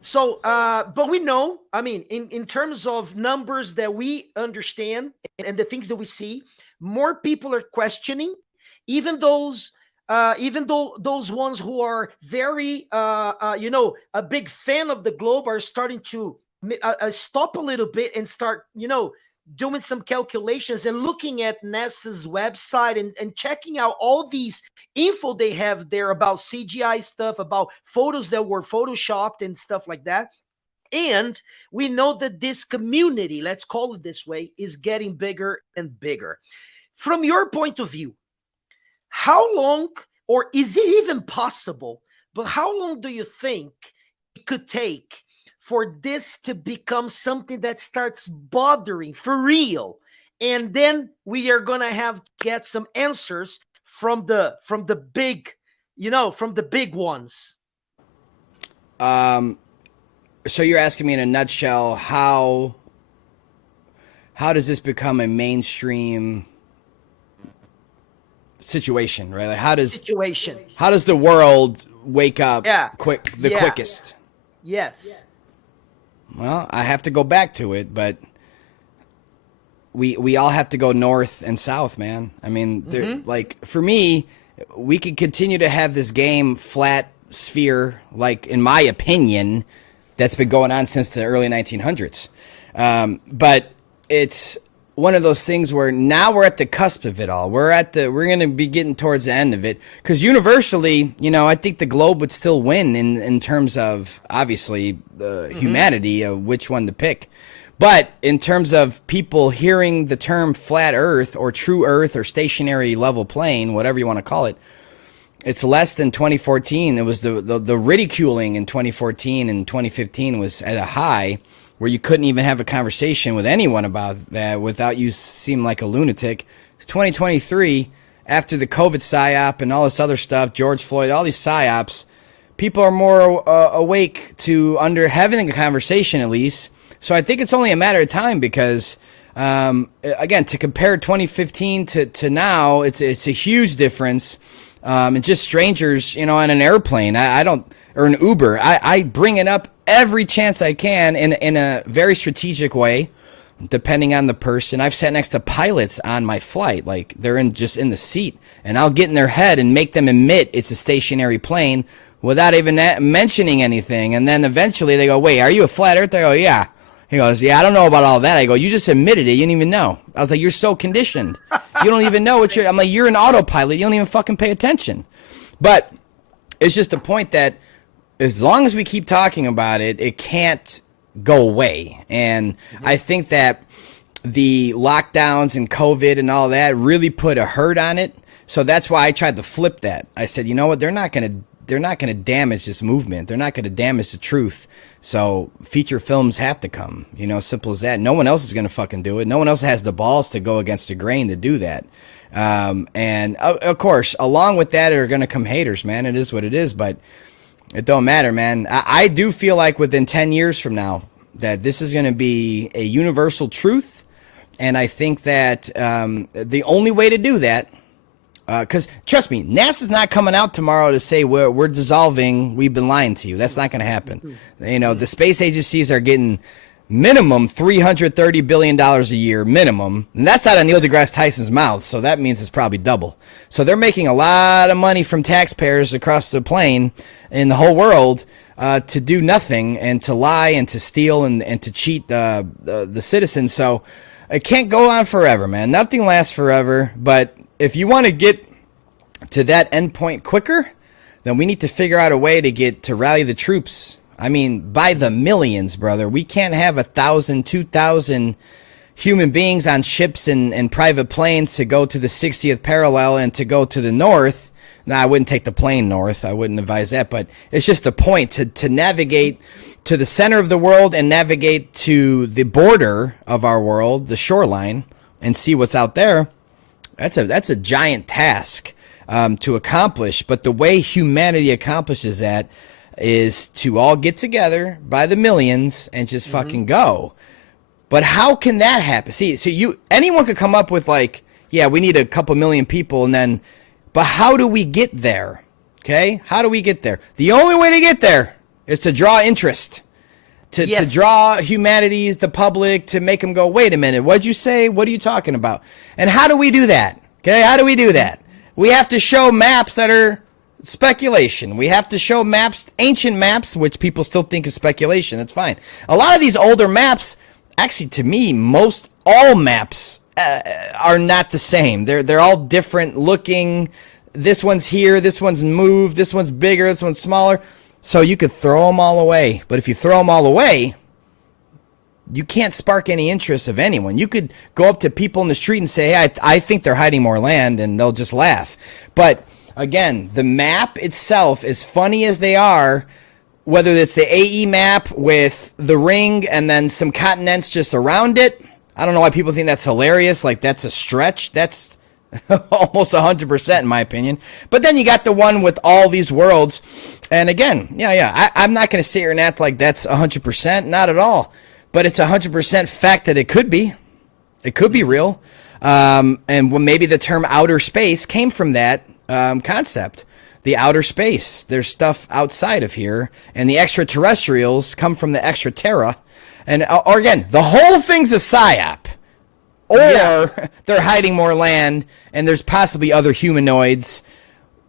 So, but we know, I mean, in terms of numbers that we understand and the things that we see, more people are questioning, even though those ones who are very, a big fan of the globe are starting to stop a little bit and start, doing some calculations and looking at NASA's website and checking out all these info they have there about CGI stuff, about photos that were photoshopped and stuff like that. And we know that this community, let's call it this way, is getting bigger and bigger. From your point of view, how long, or is it even possible, but how long do you think it could take for this to become something that starts bothering for real? And then we are going to have to get some answers from the big, from the big ones. So you're asking me in a nutshell, how does this become a mainstream situation, right? Like how does the world wake up quickest? Yes. Well, I have to go back to it, but we all have to go north and south, man. I mean, like for me, we could continue to have this game flat sphere, like in my opinion, that's been going on since the early 1900s. But it's one of those things where now we're at the cusp of it all. We're going to be getting towards the end of it, because universally, I think the globe would still win in terms of obviously humanity, which one to pick. But in terms of people hearing the term flat Earth or true Earth or stationary level plane, whatever you want to call it, it's less than 2014. It was the ridiculing in 2014 and 2015 was at a high where you couldn't even have a conversation with anyone about that without you seem like a lunatic. It's 2023, after the COVID psyop and all this other stuff, George Floyd, all these psyops, people are more awake to having a conversation at least. So I think it's only a matter of time because, again, to compare 2015 to now, it's a huge difference. And just strangers, on an airplane, I don't, or an Uber, I bring it up every chance I can in a very strategic way, depending on the person. I've sat next to pilots on my flight, like they're just in the seat, and I'll get in their head and make them admit it's a stationary plane without even mentioning anything. And then eventually they go, wait, are you a flat earther? I go, yeah. He goes, yeah, I don't know about all that. I go, you just admitted it. You didn't even know. I was like, you're so conditioned. You don't even know what I'm like, you're an autopilot. You don't even fucking pay attention. But it's just the point that as long as we keep talking about it, it can't go away. And I think that the lockdowns and COVID and all that really put a hurt on it. So that's why I tried to flip that. I said, you know what? They're not going to damage this movement. They're not going to damage the truth. So feature films have to come, simple as that. No one else is going to fucking do it. No one else has the balls to go against the grain to do that. And of course, along with that are going to come haters, man. It is what it is, but it don't matter, man. I do feel like within 10 years from now that this is going to be a universal truth. And I think that the only way to do that, because trust me, NASA's not coming out tomorrow to say we're dissolving, we've been lying to you. That's not going to happen. The space agencies are getting minimum $330 billion a year, minimum. And that's out of Neil deGrasse Tyson's mouth, so that means it's probably double. So they're making a lot of money from taxpayers across the plane in the whole world to do nothing and to lie and to steal and to cheat the citizens. So it can't go on forever, man. Nothing lasts forever, but if you want to get to that endpoint quicker, then we need to figure out a way to rally the troops. I mean, by the millions, brother. We can't have 1,000, 2,000 human beings on ships and private planes to go to the 60th parallel and to go to the north. Now, I wouldn't take the plane north. I wouldn't advise that. But it's just the point to navigate to the center of the world and navigate to the border of our world, the shoreline, and see what's out there. That's a giant task to accomplish. But the way humanity accomplishes that is to all get together by the millions and just fucking go. But how can that happen? See, so anyone could come up with like, yeah, we need a couple million people, and then, but how do we get there? Okay, how do we get there? The only way to get there is to draw interest. To draw humanity, the public, to make them go, wait a minute, what'd you say? What are you talking about? And how do we do that? Okay, how do we do that? We have to show maps that are speculation. We have to show maps, ancient maps, which people still think is speculation. That's fine. A lot of these older maps, actually, to me, all maps are not the same. They're all different looking. This one's here, this one's moved, this one's bigger, this one's smaller. So you could throw them all away. But if you throw them all away, you can't spark any interest of anyone. You could go up to people in the street and say, hey, I think they're hiding more land, and they'll just laugh. But again, the map itself, as funny as they are, whether it's the AE map with the ring and then some continents just around it, I don't know why people think that's hilarious. Like, that's a stretch. That's almost 100% in my opinion. But then you got the one with all these worlds. And again, I'm not going to sit here and act like that's 100%. Not at all. But it's 100% fact that it could be. It could be real. And maybe the term outer space came from that concept. The outer space. There's stuff outside of here. And the extraterrestrials come from the extraterra. And or again, the whole thing's a psyop. Or they're hiding more land, and there's possibly other humanoids,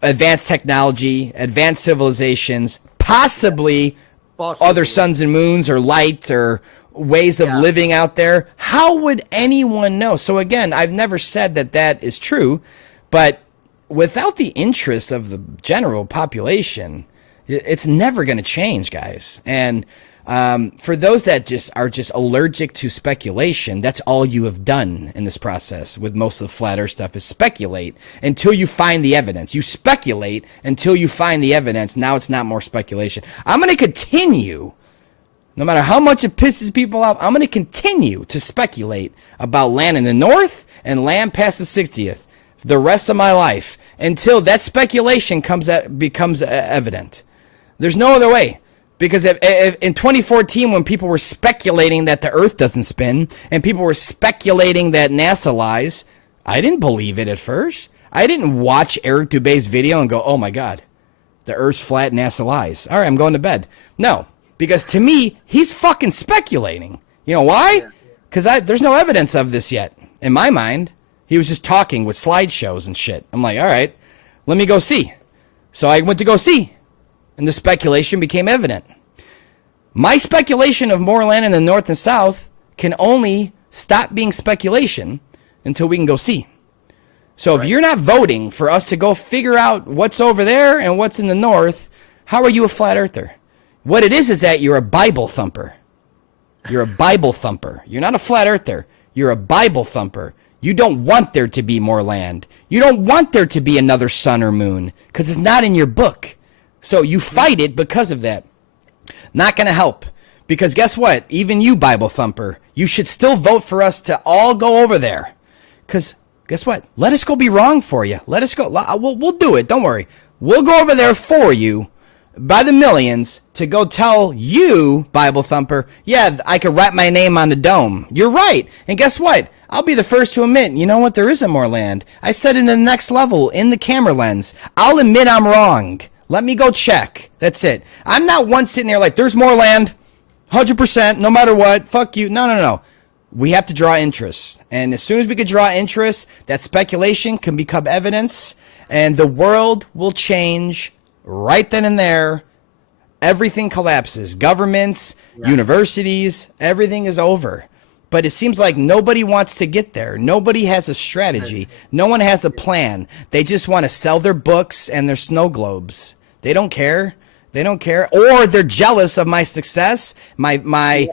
advanced technology, advanced civilizations, possibly other suns and moons or light or ways of living out there. How would anyone know? So again, I've never said that that is true, but without the interest of the general population, it's never going to change, guys. And For those that are just allergic to speculation, that's all you have done in this process with most of the flat earth stuff is speculate until you find the evidence. You speculate until you find the evidence. Now it's not more speculation. I'm going to continue, no matter how much it pisses people off, I'm going to continue to speculate about land in the north and land past the 60th the rest of my life until that speculation becomes evident. There's no other way. Because if in 2014, when people were speculating that the Earth doesn't spin, and people were speculating that NASA lies, I didn't believe it at first. I didn't watch Eric Dubé's video and go, oh my God, the Earth's flat, NASA lies. All right, I'm going to bed. No, because to me, he's fucking speculating. You know why? Because there's no evidence of this yet. In my mind, he was just talking with slideshows and shit. I'm like, all right, let me go see. So I went to go see. And the speculation became evident. My speculation of more land in the north and south can only stop being speculation until we can go see. So if you're not voting for us to go figure out what's over there and what's in the north, how are you a flat earther? What it is that you're a Bible thumper. You're a Bible thumper. You're not a flat earther. You're a Bible thumper. You don't want there to be more land. You don't want there to be another sun or moon because it's not in your book. So you fight it because of that. Not going to help. Because guess what? Even you, Bible thumper, you should still vote for us to all go over there. Because guess what? Let us go be wrong for you. Let us go. We'll do it. Don't worry. We'll go over there for you by the millions to go tell you, Bible thumper, yeah, I could write my name on the dome. You're right. And guess what? I'll be the first to admit, you know what? There isn't more land. I said it in the next level in the camera lens. I'll admit I'm wrong. Let me go check. That's it. I'm not one sitting there like, there's more land, 100%, no matter what. Fuck you. No. We have to draw interest. And as soon as we can draw interest, that speculation can become evidence, and the world will change right then and there. Everything collapses. Governments, universities, everything is over. But it seems like nobody wants to get there. Nobody has a strategy. No one has a plan. They just want to sell their books and their snow globes. They don't care. They don't care. Or they're jealous of my success, my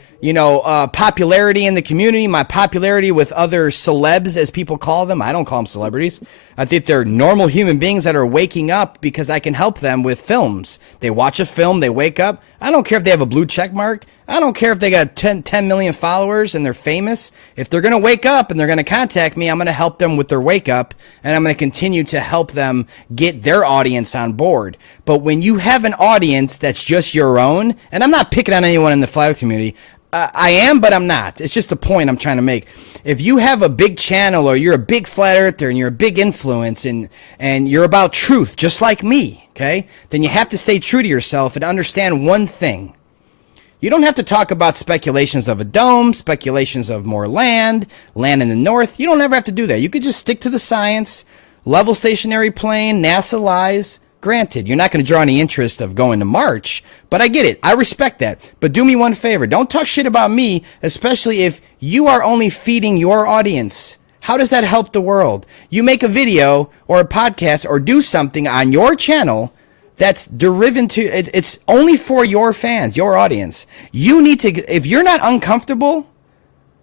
popularity in the community, my popularity with other celebs, as people call them. I don't call them celebrities. I think they're normal human beings that are waking up because I can help them with films. They watch a film, they wake up. I don't care if they have a blue check mark. I don't care if they got 10 million followers and they're famous. If they're going to wake up and they're going to contact me, I'm going to help them with their wake up, and I'm going to continue to help them get their audience on board. But when you have an audience that's just your own, and I'm not picking on anyone in the flat earth community, I am, but I'm not. It's just a point I'm trying to make. If you have a big channel or you're a big flat earther and you're a big influence and you're about truth, just like me, okay, then you have to stay true to yourself and understand one thing. You don't have to talk about speculations of a dome, speculations of more land in the north. You don't ever have to do that. You could just stick to the science, level stationary plane, NASA lies. Granted, you're not going to draw any interest of going to March, but I get it. I respect that. But do me one favor. Don't talk shit about me, especially if you are only feeding your audience. How does that help the world? You make a video or a podcast or do something on your channel that's derivative to, it's only for your fans, your audience. You need to, if you're not uncomfortable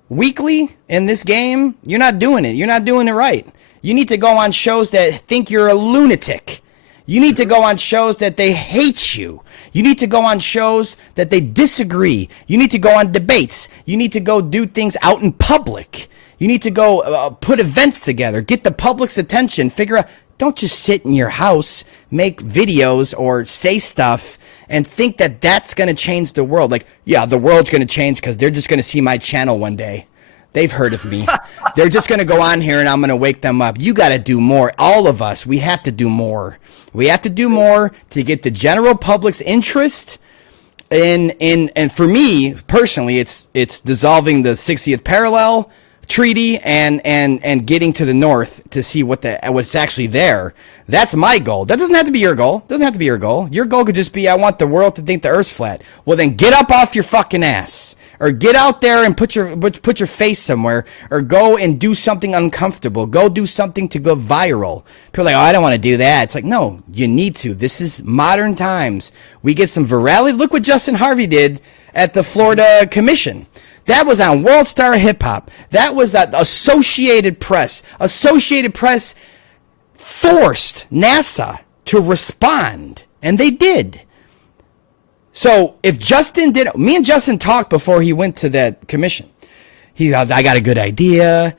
weekly in this game, you're not doing it. You're not doing it right. You need to go on shows that think you're a lunatic. You need to go on shows that they hate you. You need to go on shows that they disagree. You need to go on debates. You need to go do things out in public. You need to go put events together, get the public's attention, figure out. Don't just sit in your house, make videos or say stuff and think that that's going to change the world. Like, yeah, the world's going to change because they're just going to see my channel one day. They've heard of me. They're just going to go on here and I'm going to wake them up. You got to do more. All of us, we have to do more. We have to do more to get the general public's interest and for me personally, it's dissolving the 60th parallel treaty and getting to the north to see what's actually there. That's my goal. That doesn't have to be your goal. Doesn't have to be your goal. Your goal could just be, I want the world to think the earth's flat. Well, then get up off your fucking ass. Or get out there and put your face somewhere, or go and do something uncomfortable. Go do something to go viral. People are like, oh, I don't want to do that. It's like, no, you need to. This is modern times. We get some virality. Look what Justin Harvey did at the Florida Commission. That was on World Star Hip Hop. That was at Associated Press. Associated Press forced NASA to respond, and they did. So if Justin did, me and Justin talked before he went to that commission. I got a good idea.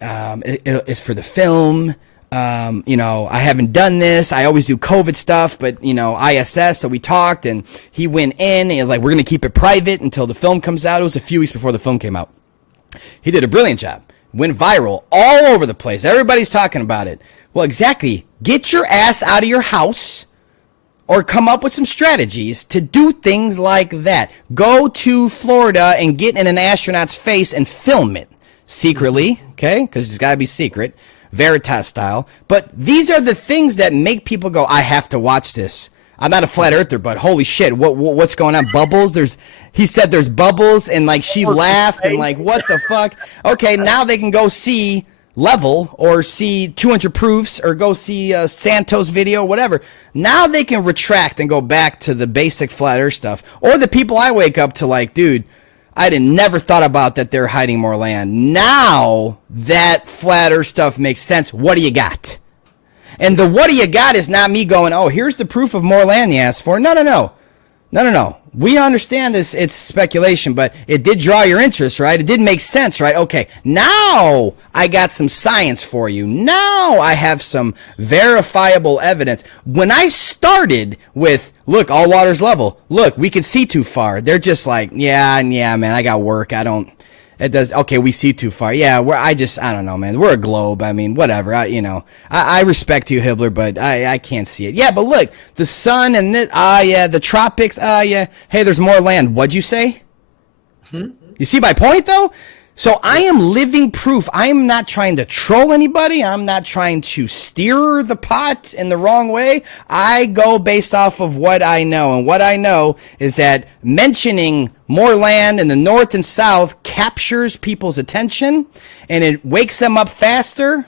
It's for the film. I haven't done this. I always do COVID stuff, but ISS. So we talked, and he went in and like, we're going to keep it private until the film comes out. It was a few weeks before the film came out. He did a brilliant job. Went viral all over the place. Everybody's talking about it. Well, exactly. Get your ass out of your house or come up with some strategies to do things like that. Go to Florida and get in an astronaut's face and film it secretly, okay? Because it's got to be secret. Veritas style. But these are the things that make people go, I have to watch this. I'm not a flat earther, but holy shit, what's going on? Bubbles? He said there's bubbles, and like she laughed and like, what the fuck? Okay, now they can go see Level or see 200 Proofs or go see Santos video, whatever. Now they can retract and go back to the basic flat earth stuff. Or the people I wake up to like, dude, I never thought about that they're hiding more land. Now that flat earth stuff makes sense. What do you got? And the what do you got is not me going, oh, here's the proof of more land you asked for. No. We understand this. It's speculation, but it did draw your interest, right? It did make sense, right? Okay, now I got some science for you. Now I have some verifiable evidence. When I started with, look, all water's level. Look, we can see too far. They're just like, yeah, man, I got work. Okay, we see too far. Yeah, I don't know, man. We're a globe. I mean, whatever. I respect you, Hibbeler, but I can't see it. Yeah, but look, the sun and the tropics. Yeah. Hey, there's more land. What'd you say? You see my point, though? So I am living proof. I am not trying to troll anybody. I'm not trying to steer the pot in the wrong way. I go based off of what I know. And what I know is that mentioning more land in the north and south captures people's attention, and it wakes them up faster,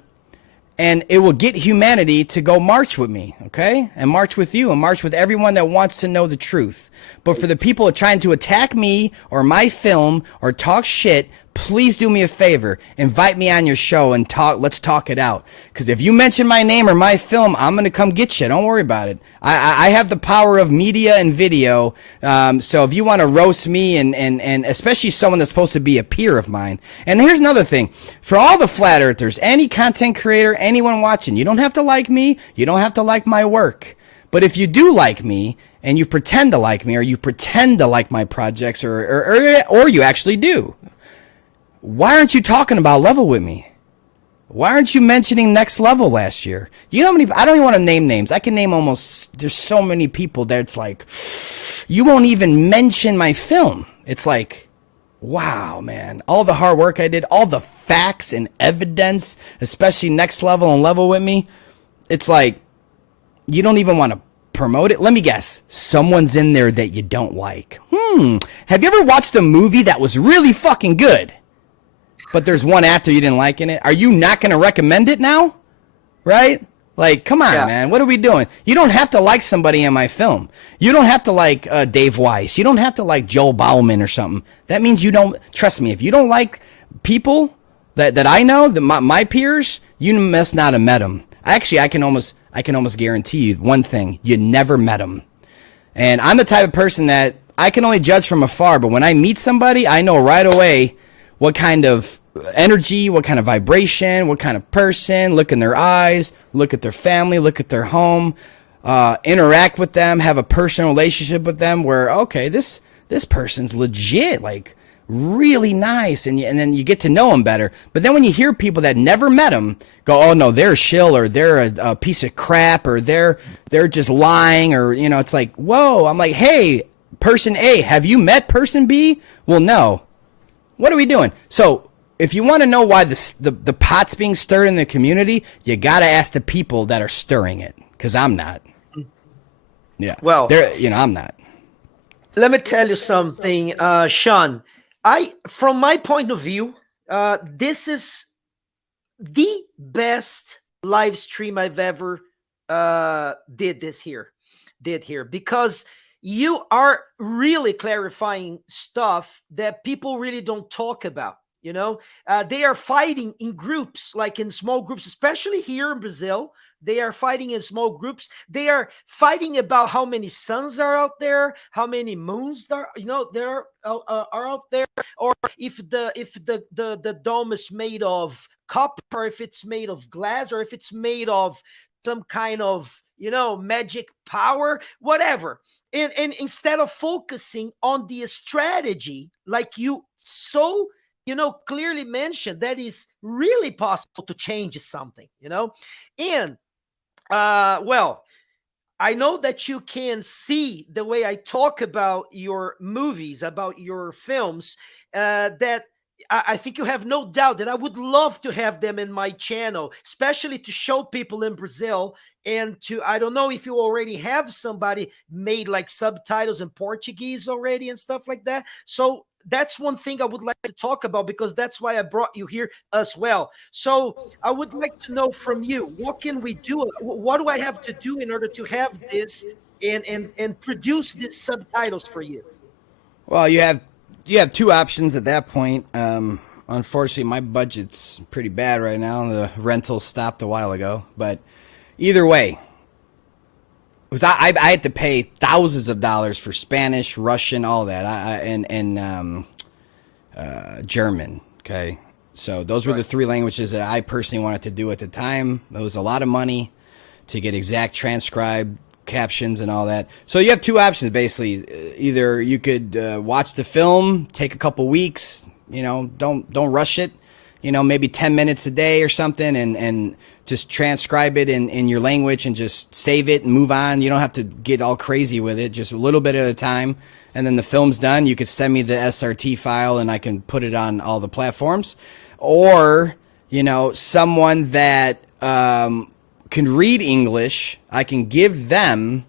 and it will get humanity to go march with me, okay? And march with you, and march with everyone that wants to know the truth. But for the people trying to attack me or my film or talk shit, please do me a favor. Invite me on your show and let's talk it out. Because if you mention my name or my film, I'm going to come get you. Don't worry about it. I have the power of media and video. So if you want to roast me and especially someone that's supposed to be a peer of mine. And here's another thing. For all the flat earthers, any content creator, anyone watching, you don't have to like me. You don't have to like my work. But if you do like me and you pretend to like me or you pretend to like my projects or you actually do, why aren't you talking about Level with me? Why aren't you mentioning Next Level last year? You know how many, I don't even want to name names. I can name there's so many people that it's like, you won't even mention my film. It's like, wow, man. All the hard work I did, all the facts and evidence, especially Next Level and Level with me. It's like, you don't even want to promote it. Let me guess. Someone's in there that you don't like. Have you ever watched a movie that was really fucking good, but there's one actor you didn't like in it? Are you not going to recommend it now? Right? Like, come on, man. What are we doing? You don't have to like somebody in my film. You don't have to like Dave Weiss. You don't have to like Joel Bauman or something. That means you don't, trust me, if you don't like people that I know, my peers, you must not have met them. Actually, I can almost guarantee you one thing. You never met them. And I'm the type of person that I can only judge from afar, but when I meet somebody, I know right away what kind of energy, what kind of vibration, what kind of person, look in their eyes, look at their family, look at their home, interact with them, have a personal relationship with them where, okay, this person's legit, like really nice, and then you get to know them better. But then when you hear people that never met them go, oh no, they're a shill, or they're a piece of crap, or they're just lying, or it's like, whoa. I'm like, hey, person A, have you met person B? Well, no. What are we doing? So if you want to know why the pot's being stirred in the community, you got to ask the people that are stirring it, because I'm not. Yeah. Well, I'm not. Let me tell you something, Sean. From my point of view, this is the best live stream I've ever did here, because you are really clarifying stuff that people really don't talk about. You know, they are fighting in groups, like in small groups, especially here in Brazil. They are fighting in small groups. They are fighting about how many suns are out there, how many moons are, you know, there are out there, or if the dome is made of copper, or if it's made of glass, or if it's made of some kind of, you know, magic power, whatever. And instead of focusing on the strategy, like you so, you know, clearly mentioned, that is really possible to change something, you know. And well, I know that you can see the way I talk about your movies, about your films, that I think you have no doubt that I would love to have them in my channel, especially to show people in Brazil. And to, I don't know if you already have somebody made like subtitles in Portuguese already and stuff like that. So that's one thing I would like to talk about, because that's why I brought you here as well. So I would like to know from you, what can we do? What do I have to do in order to have this and produce these subtitles for you? Well, you have two options at that point. Unfortunately, my budget's pretty bad right now. The rental stopped a while ago, but either way, because I had to pay thousands of dollars for Spanish, Russian, all that, and German. Okay, so those were the three languages that I personally wanted to do at the time. It was a lot of money to get exact transcribed captions and all that. So you have two options basically. Either you could watch the film, take a couple weeks, you know, don't rush it, you know, maybe 10 minutes a day or something, and just transcribe it in your language and just save it and move on. You don't have to get all crazy with it, just a little bit at a time. And then the film's done, you could send me the SRT file and I can put it on all the platforms. Or, you know, someone that can read English, I can give them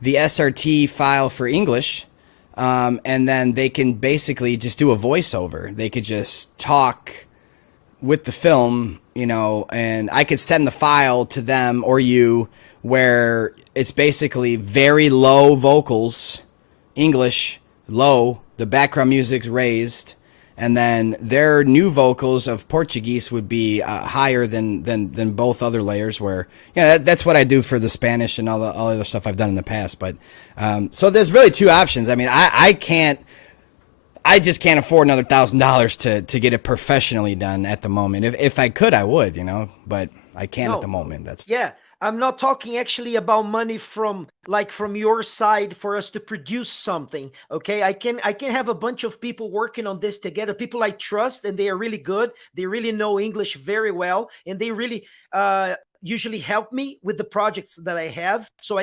the SRT file for English, and then they can basically just do a voiceover. They could just talk with the film, you know, and I could send the file to them or you, where it's basically very low vocals, English, low, the background music's raised, and then their new vocals of Portuguese would be higher than both other layers. Where, yeah, that's what I do for the Spanish and all other stuff I've done in the past. But so there's really two options. I mean, I just can't afford another $1,000 to get it professionally done at the moment. If I could, I would, you know, but I can't at the moment. That's I'm not talking actually about money from your side for us to produce something. Okay, I can have a bunch of people working on this together, people I trust, and they are really good. They really know English very well, and they really usually help me with the projects that I have. So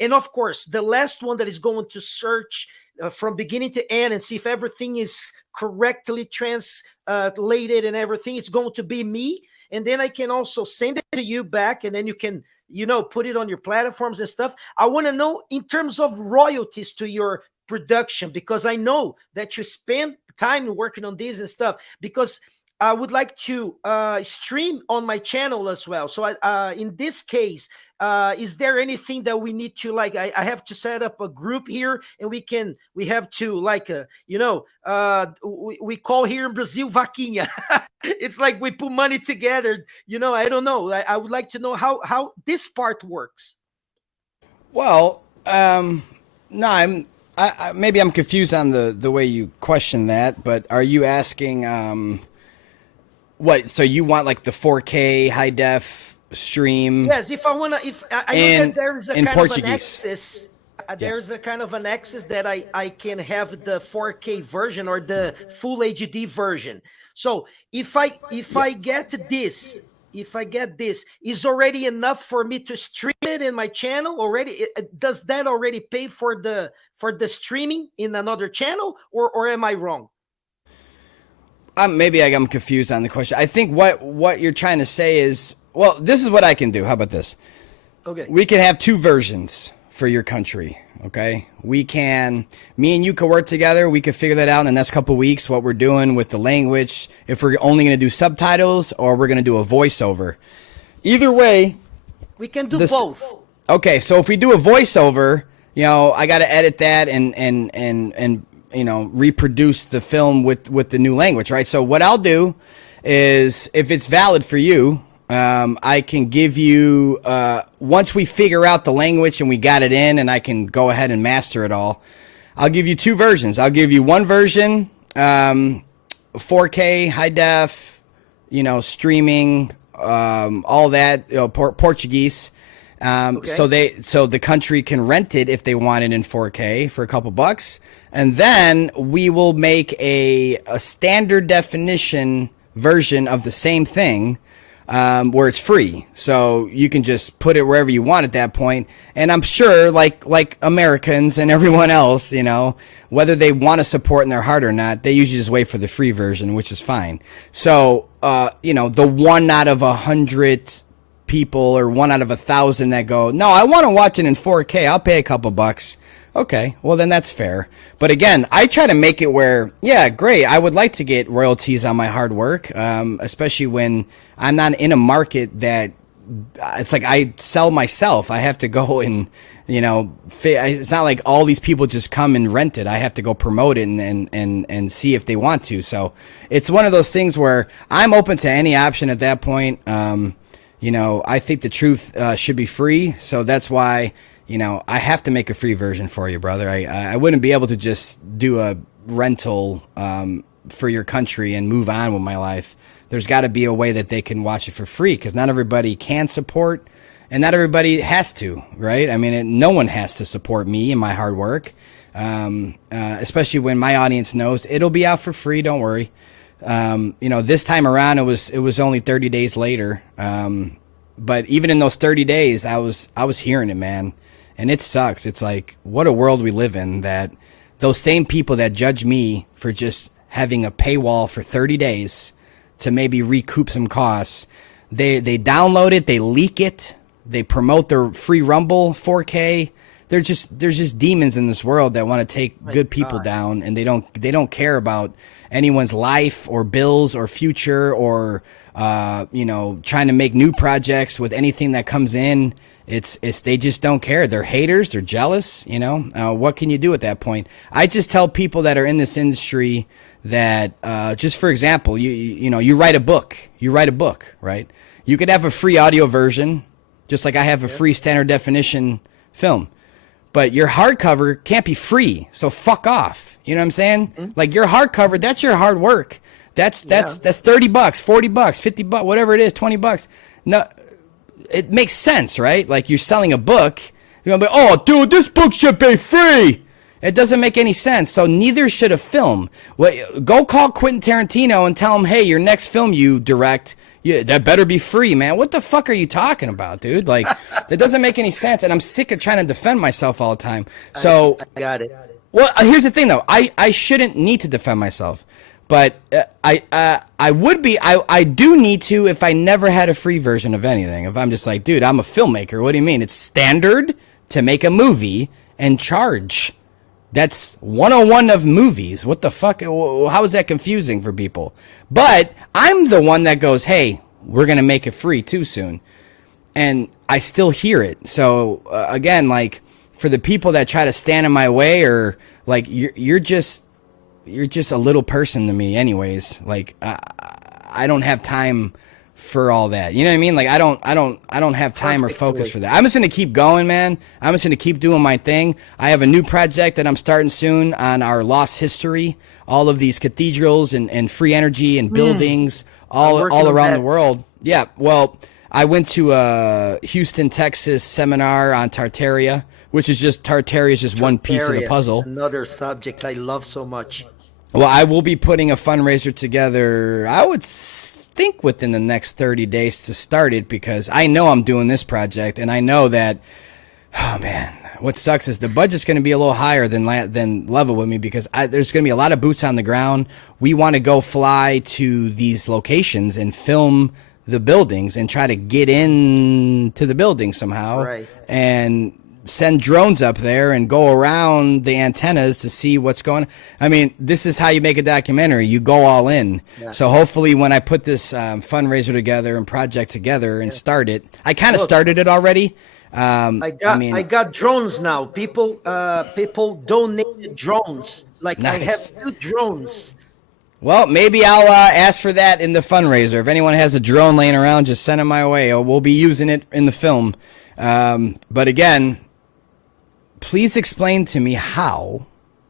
and of course, the last one that is going to search from beginning to end and see if everything is correctly translated and everything, it's going to be me. And then I can also send it to you back, and then you can, you know, put it on your platforms and stuff. I want to know in terms of royalties to your production, because I know that you spend time working on this and stuff, because I would like to stream on my channel as well. So in this case, is there anything that we need to, like, I have to set up a group here, and we have to, like, you know, we call here in Brazil vaquinha. It's like we put money together, you know. I don't know. I would like to know how this part works. Well, no, maybe I'm confused on the way you question that, but are you asking what? So you want like the 4K high def stream? Yes, if I wanna, if I know that there is a kind Portuguese. of an access. There's a kind of an access that I can have the 4K version or the full HD version. So if I get this, is already enough for me to stream it in my channel already? Does that already pay for the streaming in another channel, or am I wrong? Maybe I'm confused on the question. I think what you're trying to say is, well, this is what I can do. How about this? Okay. We can have two versions for your country, okay? Me and you could work together. We could figure that out in the next couple of weeks, what we're doing with the language, if we're only going to do subtitles or we're going to do a voiceover. Either way, we can do both. Okay, so if we do a voiceover, you know, I got to edit that and you know, reproduce the film with the new language, right? So what I'll do is, if it's valid for you, I can give you, once we figure out the language and we got it in and I can go ahead and master it all, I'll give you two versions. I'll give you one version, 4K, high def, you know, streaming, all that, you know, Portuguese. Okay. So the country can rent it if they want it in 4K for a couple bucks. And then we will make a standard definition version of the same thing, where it's free. So you can just put it wherever you want at that point. And I'm sure, like Americans and everyone else, you know, whether they want to support in their heart or not, they usually just wait for the free version, which is fine. So, you know, the 1 out of 100 people or 1 out of 1,000 that go, no, I want to watch it in 4K, I'll pay a couple bucks. Okay, well then that's fair. But again, I try to make it where, yeah, great, I would like to get royalties on my hard work, especially when I'm not in a market that, it's like I sell myself. I have to go and, you know, it's not like all these people just come and rent it. I have to go promote it and see if they want to. So it's one of those things where I'm open to any option at that point. You know, I think the truth should be free. So that's why, you know, I have to make a free version for you, brother. I wouldn't be able to just do a rental for your country and move on with my life. There's got to be a way that they can watch it for free, because not everybody can support and not everybody has to, right? I mean, no one has to support me and my hard work, especially when my audience knows it'll be out for free. Don't worry. You know, this time around, it was only 30 days later. But even in those 30 days, I was hearing it, man. And it sucks. It's like, what a world we live in, that those same people that judge me for just having a paywall for 30 days to maybe recoup some costs, they download it, they leak it, they promote their free Rumble 4K. There's just demons in this world that want to take good people down, and they don't care about anyone's life or bills or future or you know, trying to make new projects with anything that comes in. It's they just don't care. They're haters. They're jealous. You know, what can you do at that point? I just tell people that are in this industry that, just for example, you know, you write a book, right? You could have a free audio version, just like I have a free standard definition film, but your hardcover can't be free. So fuck off. You know what I'm saying? Mm-hmm. Like, your hardcover, that's your hard work. That's $30, $40, $50, whatever it is, $20. No, it makes sense, right? Like, you're selling a book, you're gonna be, oh, dude, this book should be free. It doesn't make any sense. So neither should a film. Go call Quentin Tarantino and tell him, hey, your next film you direct, that better be free, man. What the fuck are you talking about, dude? Like, that doesn't make any sense. And I'm sick of trying to defend myself all the time. So I got it. Well, here's the thing, though. I shouldn't need to defend myself. But I do need to if I never had a free version of anything. If I'm just like, dude, I'm a filmmaker. What do you mean? It's standard to make a movie and charge. That's 101 of movies. What the fuck? How is that confusing for people? But I'm the one that goes, hey, we're going to make it free too soon. And I still hear it. So, again, like, for the people that try to stand in my way, or like, you're just a little person to me anyways. Like, I don't have time for all that. You know what I mean? Like, I don't have time or focus for that. I'm just going to keep going, man. I'm just going to keep doing my thing. I have a new project that I'm starting soon on our lost history, all of these cathedrals and free energy and buildings all around the world. Yeah. Well, I went to a Houston, Texas seminar on Tartaria, which is just, Tartaria is just one piece of the puzzle. Another subject I love so much. Well, I will be putting a fundraiser together, I would think within the next 30 days to start it, because I know I'm doing this project, and I know that, oh man, what sucks is the budget's going to be a little higher than level with me, because there's going to be a lot of boots on the ground. We want to go fly to these locations and film the buildings and try to get into the building somehow, right, and send drones up there and go around the antennas to see what's going on. I mean, this is how you make a documentary. You go all in. Yeah. So hopefully when I put this fundraiser together and project together and start it, I kind of started it already. I got drones now. People donated drones. Like I have Nice. 2 drones. Well, maybe I'll ask for that in the fundraiser. If anyone has a drone laying around, just send it my way. We'll be using it in the film. But again, please explain to me how,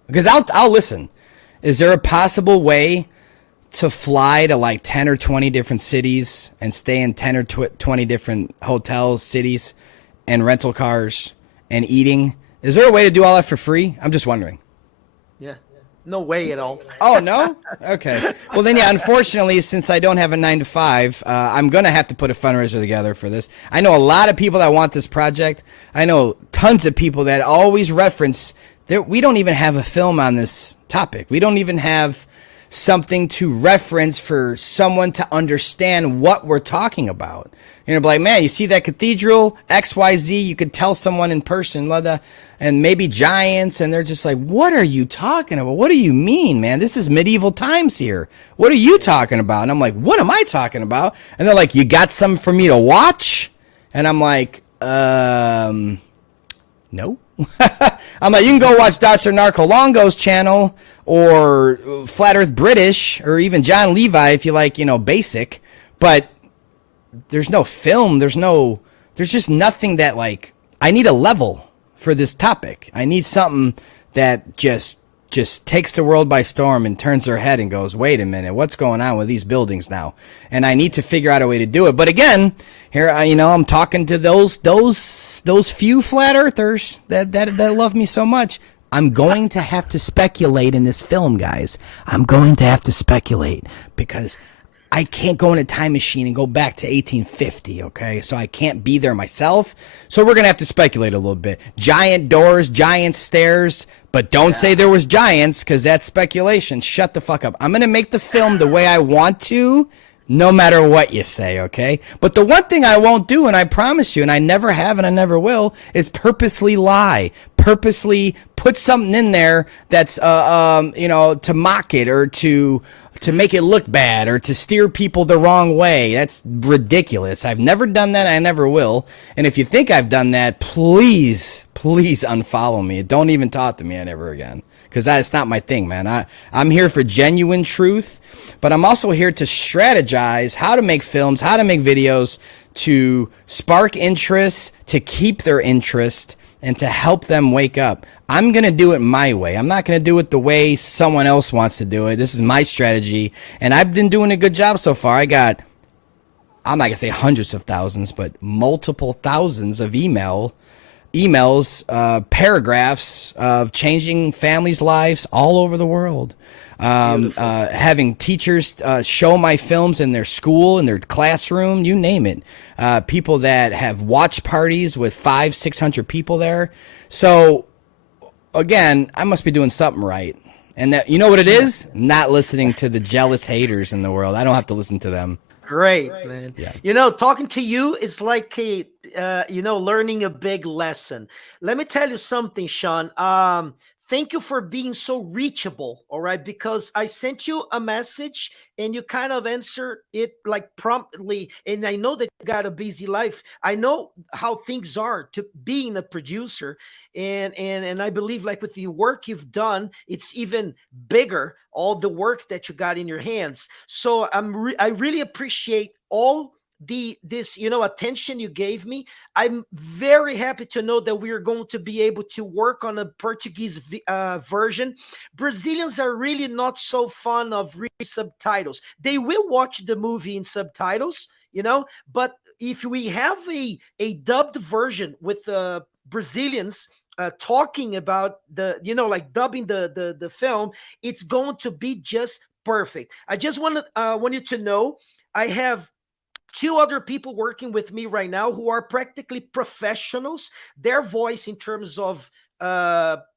because I'll listen. Is there a possible way to fly to like 10 or 20 different cities and stay in 10 or 20 different hotels, cities, and rental cars and eating? Is there a way to do all that for free? I'm just wondering. Yeah. No way at all. Oh, no? Okay. Well, then, yeah, unfortunately, since I don't have a 9 to 5, I'm going to have to put a fundraiser together for this. I know a lot of people that want this project. I know tons of people that always reference that we don't even have a film on this topic. We don't even have something to reference for someone to understand what we're talking about. You're like, man, you see that cathedral, XYZ, you could tell someone in person, and maybe giants, and they're just like, what are you talking about? What do you mean, man? This is medieval times here. What are you talking about? And I'm like, what am I talking about? And they're like, you got something for me to watch? And I'm like, no. I'm like, you can go watch Dr. Narcolongo's channel, or Flat Earth British, or even John Levi if you like, basic. But there's no film. There's just nothing that, like, I need a level for this topic. I need something that just takes the world by storm and turns their head and goes, wait a minute, what's going on with these buildings now? And I need to figure out a way to do it. But again, here, I'm talking to those few flat earthers that love me so much. I'm going to have to speculate in this film, guys. I'm going to have to speculate because I can't go in a time machine and go back to 1850, okay? So I can't be there myself. So we're going to have to speculate a little bit. Giant doors, giant stairs, but don't say there was giants because that's speculation. Shut the fuck up. I'm going to make the film the way I want to, no matter what you say, okay? But the one thing I won't do, and I promise you, and I never have and I never will, is purposely lie. Purposely put something in there that's, to mock it or to make it look bad or to steer people the wrong way. That's ridiculous. I've never done that. I never will. And if you think I've done that, please unfollow me. Don't even talk to me ever again. Because that's not my thing, man. I'm here for genuine truth, but I'm also here to strategize how to make films, how to make videos, to spark interest, to keep their interest, and to help them wake up. I'm going to do it my way. I'm not going to do it the way someone else wants to do it. This is my strategy, and I've been doing a good job so far. I'm not going to say hundreds of thousands, but multiple thousands of emails, paragraphs of changing families' lives all over the world. Having teachers show my films in their school, in their classroom, you name it. People that have watch parties with 500-600 people there. So again, I must be doing something right. And that, you know what it is? Not listening to the jealous haters in the world. I don't have to listen to them. Great, man. Yeah. Talking to you is like learning a big lesson. Let me tell you something, Sean. Thank you for being so reachable, all right? Because I sent you a message and you kind of answered it like promptly. And I know that you got a busy life. I know how things are to being a producer. And I believe like with the work you've done, it's even bigger, all the work that you got in your hands. So I really appreciate all this attention you gave me. I'm very happy to know that we are going to be able to work on a Portuguese version. Brazilians are really not so fond of reading subtitles. They will watch the movie in subtitles, but if we have a dubbed version with Brazilians talking about like dubbing the film, it's going to be just perfect. I just want you to know I have 2 other people working with me right now who are practically professionals. Their voice in terms of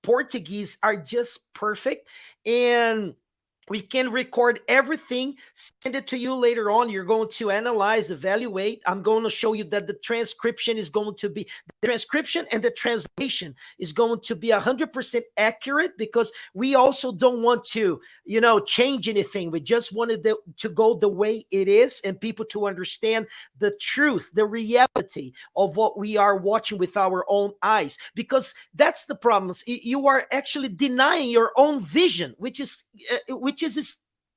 Portuguese are just perfect. And We can record everything, send it to you later on. You're going to analyze, evaluate. I'm going to show you that the transcription is going to be, the transcription and the translation is going to be 100% accurate, because we also don't want to, you know, change anything. We just wanted to go the way it is, and people to understand the truth, the reality of what we are watching with our own eyes, because that's the problem. You are actually denying your own vision, which is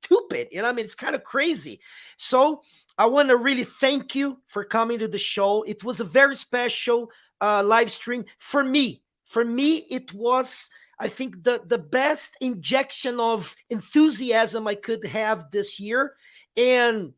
stupid. You know, I mean, it's kind of crazy. So I want to really thank you for coming to the show. It was a very special live stream for me. For me, it was, I think, the best injection of enthusiasm I could have this year. And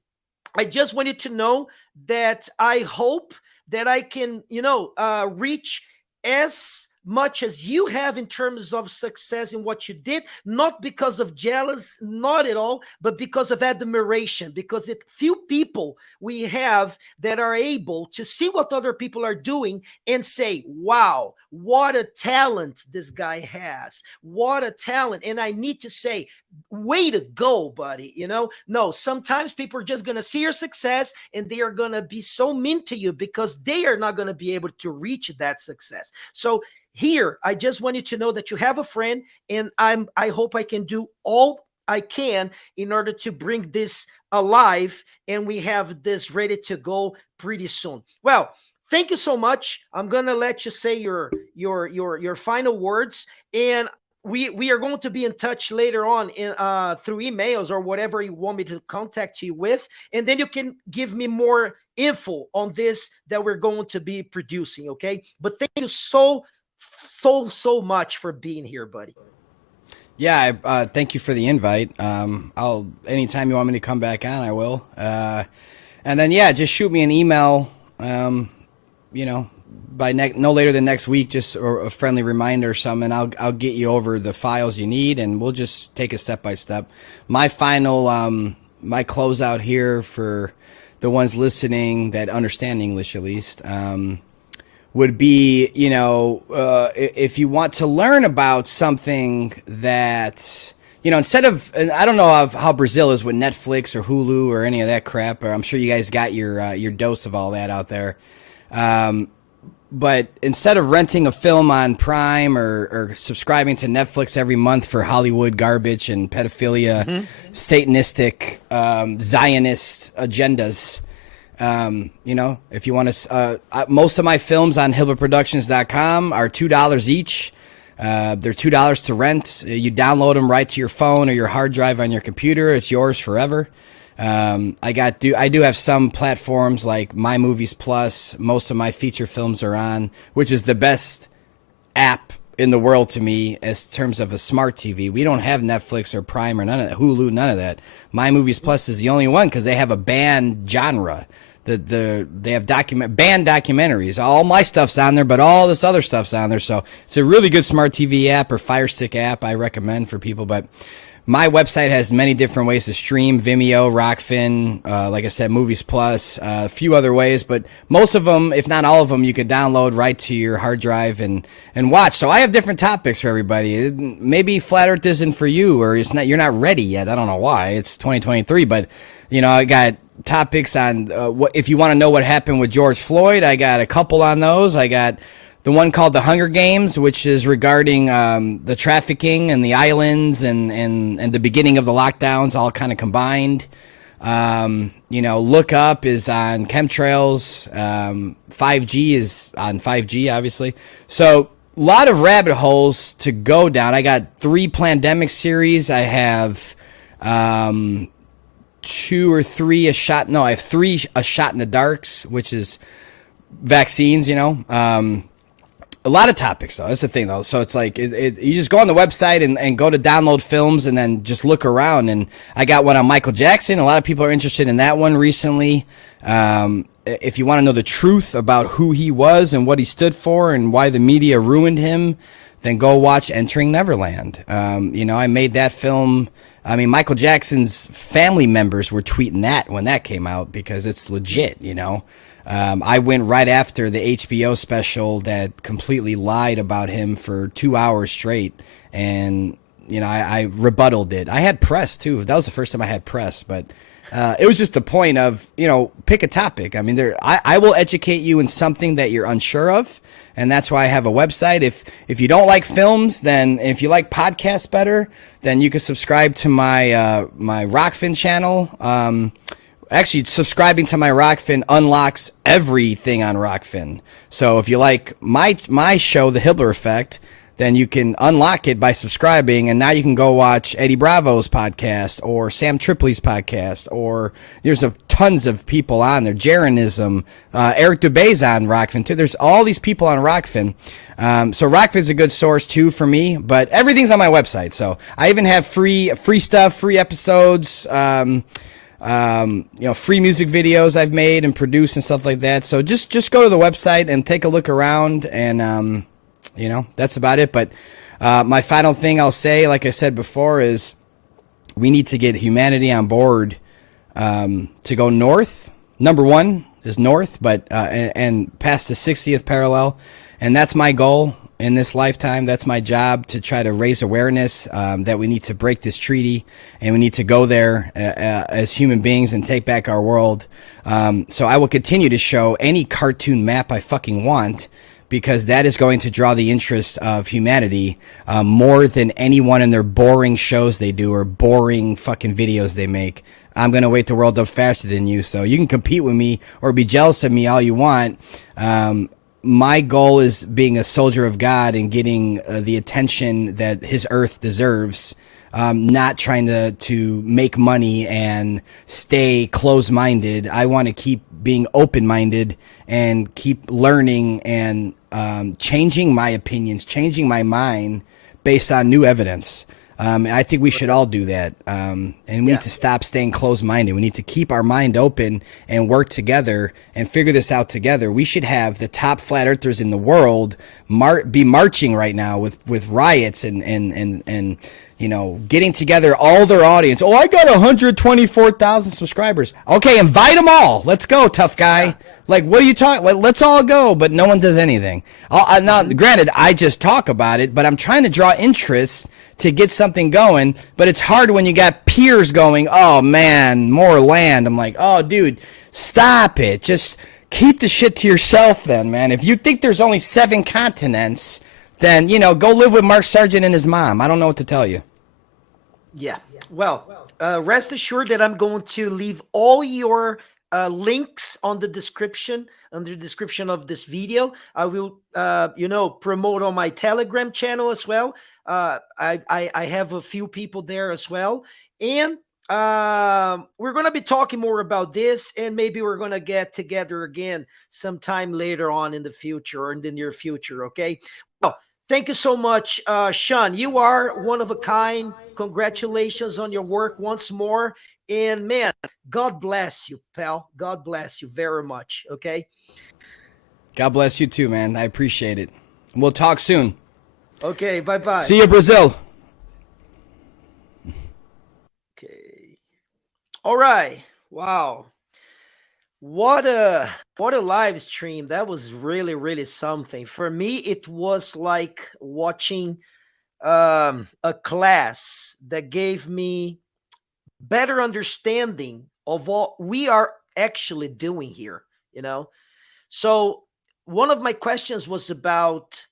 I just wanted to know that I hope that I can, you know, reach as much as you have in terms of success in what you did, not because of jealous, not at all, but because of admiration, because few people we have that are able to see what other people are doing and say, wow, what a talent this guy has, what a talent. And I need to say, way to go, buddy. You know, no, sometimes people are just going to see your success and they are going to be so mean to you because they are not going to be able to reach that success. So here, I just want you to know that you have a friend, and I hope I can do all I can in order to bring this alive, and we have this ready to go pretty soon. Well, thank you so much. I'm gonna let you say your final words, and we are going to be in touch later on through emails or whatever you want me to contact you with, and then you can give me more info on this that we're going to be producing. Okay, but thank you so much for being here, buddy. Yeah, thank you for the invite. Anytime you want me to come back on, I will. And then, yeah, just shoot me an email, you know, by no later than next week, just or a friendly reminder or something. I'll get you over the files you need, and we'll just take it step by step. My final, my closeout here for the ones listening that understand English, at least, would be, you know, if you want to learn about something that, you know, instead of, and I don't know how Brazil is with Netflix or Hulu or any of that crap, or I'm sure you guys got your dose of all that out there. But instead of renting a film on Prime or subscribing to Netflix every month for Hollywood garbage and pedophilia, Satanistic, Zionist agendas, you know, if you want to, most of my films on HibbelerProductions.com are $2 each. They're $2 to rent. You download them right to your phone or your hard drive on your computer. It's yours forever. I do have some platforms like My Movies Plus. Most of my feature films are on, which is the best app in the world to me as terms of a smart TV. We don't have Netflix or Prime or none of that, Hulu, none of that. My Movies Plus is the only one because they have a banned genre. They have banned documentaries. All my stuff's on there, but all this other stuff's on there. So it's a really good smart TV app or Fire Stick app I recommend for people. But my website has many different ways to stream: Vimeo, Rockfin, like I said, Movies Plus, a few other ways. But most of them, if not all of them, you could download right to your hard drive and watch. So I have different topics for everybody. Maybe Flat Earth isn't for you, or you're not ready yet. I don't know why. It's 2023, but you know, I got topics on if you want to know what happened with George Floyd. I got a couple on those. I got the one called The Hunger Games, which is regarding the trafficking and the islands and the beginning of the lockdowns, all kind of combined. You know, Look Up is on chemtrails. 5G is on 5G, obviously. So a lot of rabbit holes to go down. I got 3 pandemic series. I have 2 or 3 I have 3 A Shot in the Darks, which is vaccines, you know. A lot of topics, though. That's the thing, though. So it's like you just go on the website and go to download films and then just look around. And I got one on Michael Jackson. A lot of people are interested in that one recently. If you want to know the truth about who he was and what he stood for and why the media ruined him, then go watch Entering Neverland. You know, I made that film. I mean, Michael Jackson's family members were tweeting that when that came out because it's legit, you know. I went right after the HBO special that completely lied about him for 2 hours straight. And, you know, I rebutted it. I had press too. That was the first time I had press, but it was just the point of, you know, pick a topic. I mean, I will educate you in something that you're unsure of. And that's why I have a website. If you don't like films, then if you like podcasts better, then you can subscribe to my my Rockfin channel. Actually, subscribing to my Rockfin unlocks everything on Rockfin. So if you like my show, The Hibbeler Effect, then you can unlock it by subscribing, and now you can go watch Eddie Bravo's podcast or Sam Tripoli's podcast, or there's tons of people on there. Jaronism, Eric Dubé's on Rockfin too. There's all these people on Rockfin. So Rockfin's a good source too for me, but everything's on my website. So I even have free stuff, free episodes, you know, free music videos I've made and produced and stuff like that. So just go to the website and take a look around, and you know, that's about it. But my final thing I'll say, like I said before, is we need to get humanity on board to go north. Number one is north, but and past the 60th parallel. And that's my goal in this lifetime. That's my job, to try to raise awareness that we need to break this treaty, and we need to go there as human beings and take back our world. So I will continue to show any cartoon map I fucking want, because that is going to draw the interest of humanity more than anyone in their boring shows they do or boring fucking videos they make. I'm going to wake the world up faster than you, so you can compete with me or be jealous of me all you want. My goal is being a soldier of God and getting the attention that his earth deserves, not trying to make money and stay closed-minded. I want to keep being open-minded and keep learning and changing my opinions, changing my mind based on new evidence. I think we should all do that. And we need to stop staying closed-minded. We need to keep our mind open and work together and figure this out together. We should have the top flat earthers in the world be marching right now with riots and you know, getting together all their audience. Oh, I got 124,000 subscribers. Okay, invite them all. Let's go, tough guy. Like, what are you talking? Like, let's all go, but no one does anything. Now, granted, I just talk about it, but I'm trying to draw interest to get something going. But it's hard when you got peers going, oh, man, more land. I'm like, oh, dude, stop it. Just keep the shit to yourself then, man. If you think there's only 7 continents, then, you know, go live with Mark Sargent and his mom. I don't know what to tell you. Yeah. Well, rest assured that I'm going to leave all your links on the description, under the description of this video. I will, you know, promote on my Telegram channel as well. I have a few people there as well. And we're going to be talking more about this, and maybe we're going to get together again sometime later on in the future, or in the near future. Okay. Well, thank you so much, Sean. You are one of a kind. Congratulations on your work once more. And man, God bless you, pal. God bless you very much. Okay. God bless you too, man. I appreciate it. We'll talk soon. Okay. Bye-bye. See you, Brazil. Okay. All right. Wow. What a live stream. That was really, really something. For me, it was like watching a class that gave me better understanding of what we are actually doing here, you know? So one of my questions was about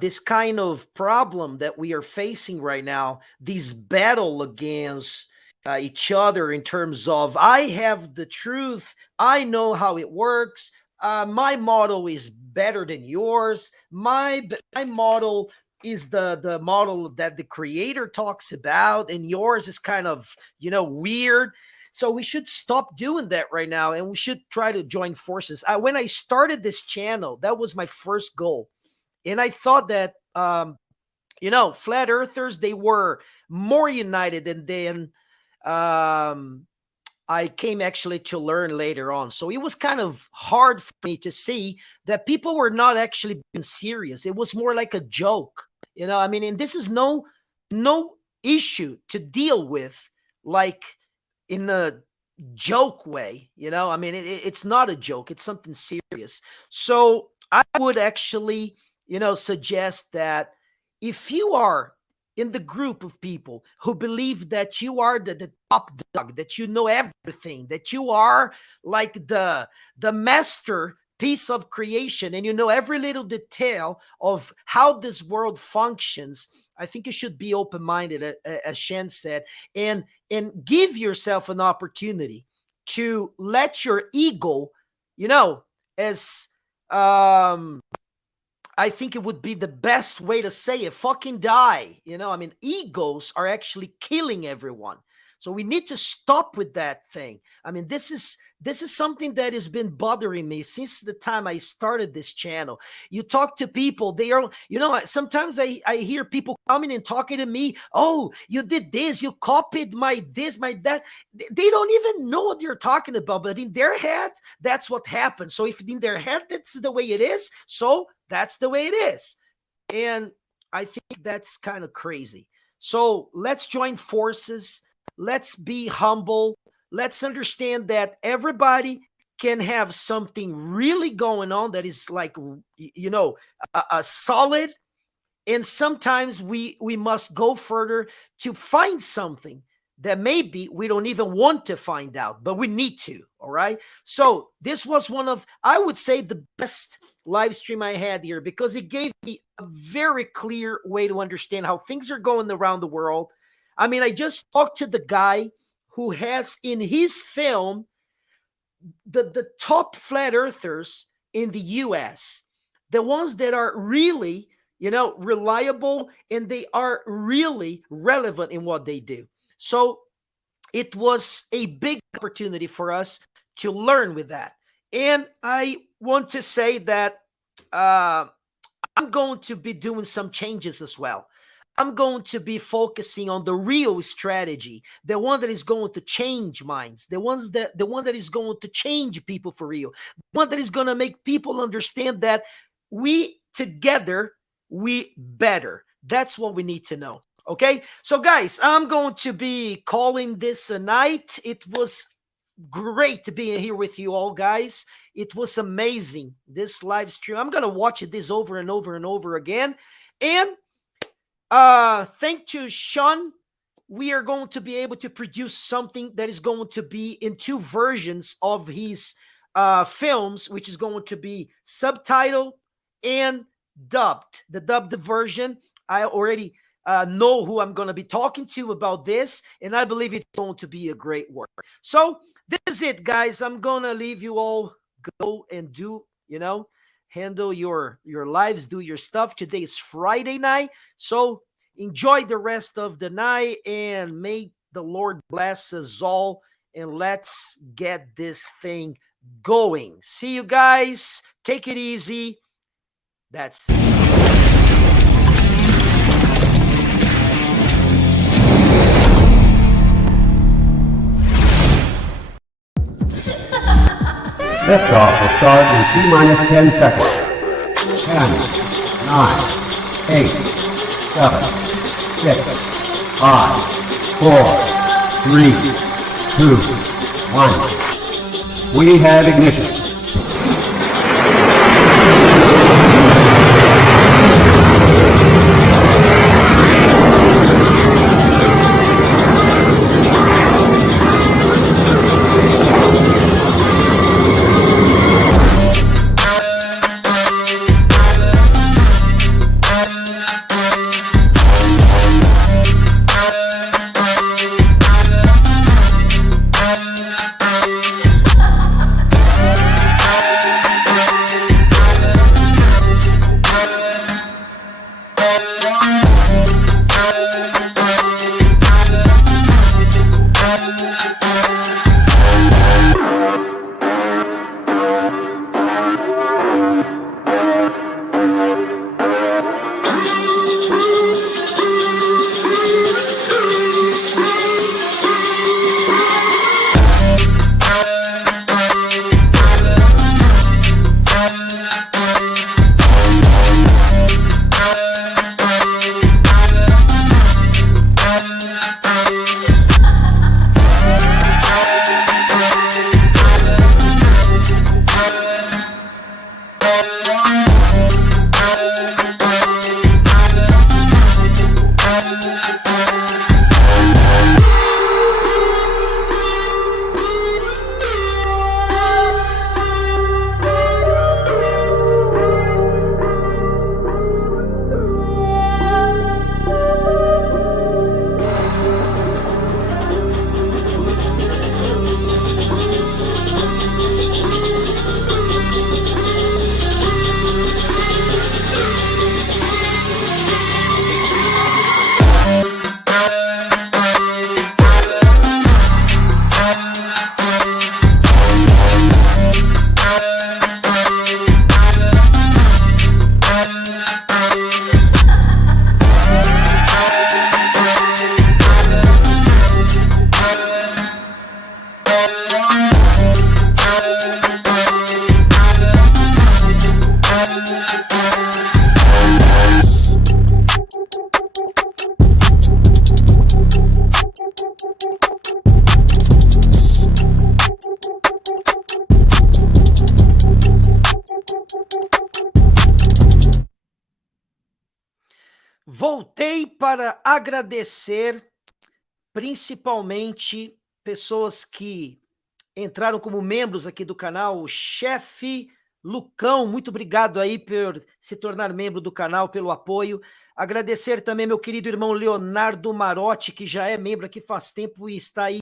this kind of problem that we are facing right now, this battle against each other in terms of, I have the truth, I know how it works, my model is better than yours, my model is the model that the creator talks about, and yours is kind of, you know, weird. So we should stop doing that right now, and we should try to join forces. When I started this channel, that was my first goal. And I thought that, you know, flat earthers, they were more united than I came actually to learn later on. So it was kind of hard for me to see that people were not actually being serious. It was more like a joke, you know. I mean, and this is no issue to deal with like in a joke way, you know. I mean, it's not a joke, it's something serious. So I would actually, you know, suggest that if you are in the group of people who believe that you are the top dog, that you know everything, that you are like the masterpiece of creation, and you know every little detail of how this world functions, I think you should be open-minded, as Shen said, and give yourself an opportunity to let your ego, as I think it would be the best way to say it, fucking die. Egos are actually killing everyone. So we need to stop with that thing. This is something that has been bothering me since the time I started this channel. You talk to people, they are, sometimes I hear people coming and talking to me, oh, you did this, you copied my this, my that. They don't even know what you're talking about, but in their head, that's what happened. So if in their head, that's the way it is, so that's the way it is. And I think that's kind of crazy. So let's join forces. Let's be humble. Let's understand that everybody can have something really going on that is like, a solid. And sometimes we must go further to find something that maybe we don't even want to find out, but we need to, all right? So this was one of, I would say, the best live stream I had here, because it gave me a very clear way to understand how things are going around the world. I just talked to the guy who has in his film the top flat earthers in the US, the ones that are really, reliable, and they are really relevant in what they do. So it was a big opportunity for us to learn with that. And I want to say that I'm going to be doing some changes as well. I'm going to be focusing on the real strategy, the one that is going to change minds, the one that is going to change people for real, the one that is going to make people understand that we together, we better. That's what we need to know. Okay, so guys, I'm going to be calling this a night. It was great to be here with you all, guys. It was amazing, this live stream. I'm going to watch this over and over and over again. And thank you, Sean. We are going to be able to produce something that is going to be in 2 versions of his films, which is going to be subtitled and dubbed. The dubbed version, I already know who I'm going to be talking to about this, and I believe it's going to be a great work. So this is it, guys. I'm going to leave you all go and do, handle your lives, do your stuff. Today is Friday night, so enjoy the rest of the night, and may the Lord bless us all, and let's get this thing going. See you guys. Take it easy. That's Liftoff will start in T-minus 10 seconds. 10, 9, 8, 7, 6, 5, 4, 3, 2, 1. We have ignition. Voltei para agradecer, principalmente, pessoas que entraram como membros aqui do canal. O chefe Lucão, muito obrigado aí por se tornar membro do canal, pelo apoio. Agradecer também meu querido irmão Leonardo Marotti, que já é membro aqui faz tempo e está aí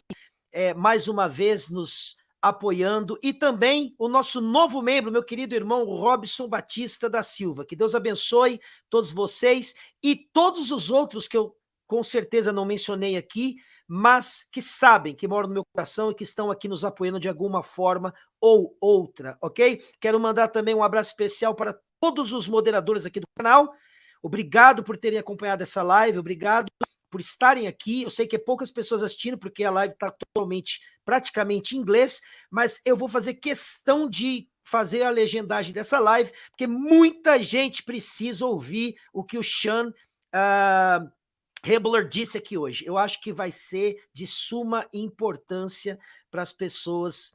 mais uma vez nos apoiando, e também o nosso novo membro, meu querido irmão Robson Batista da Silva. Que Deus abençoe todos vocês e todos os outros que eu com certeza não mencionei aqui, mas que sabem, que moram no meu coração e que estão aqui nos apoiando de alguma forma ou outra, ok? Quero mandar também um abraço especial para todos os moderadores aqui do canal. Obrigado por terem acompanhado essa live, obrigado por estarem aqui. Eu sei que é poucas pessoas assistindo, porque a live está praticamente em inglês, mas eu vou fazer questão de fazer a legendagem dessa live, porque muita gente precisa ouvir o que o Sean Hibbeler disse aqui hoje. Eu acho que vai ser de suma importância para as pessoas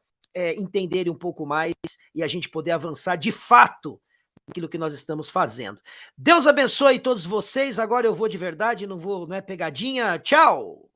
entenderem um pouco mais e a gente poder avançar de fato aquilo que nós estamos fazendo. Deus abençoe todos vocês. Agora eu vou de verdade, não vou, não é pegadinha. Tchau!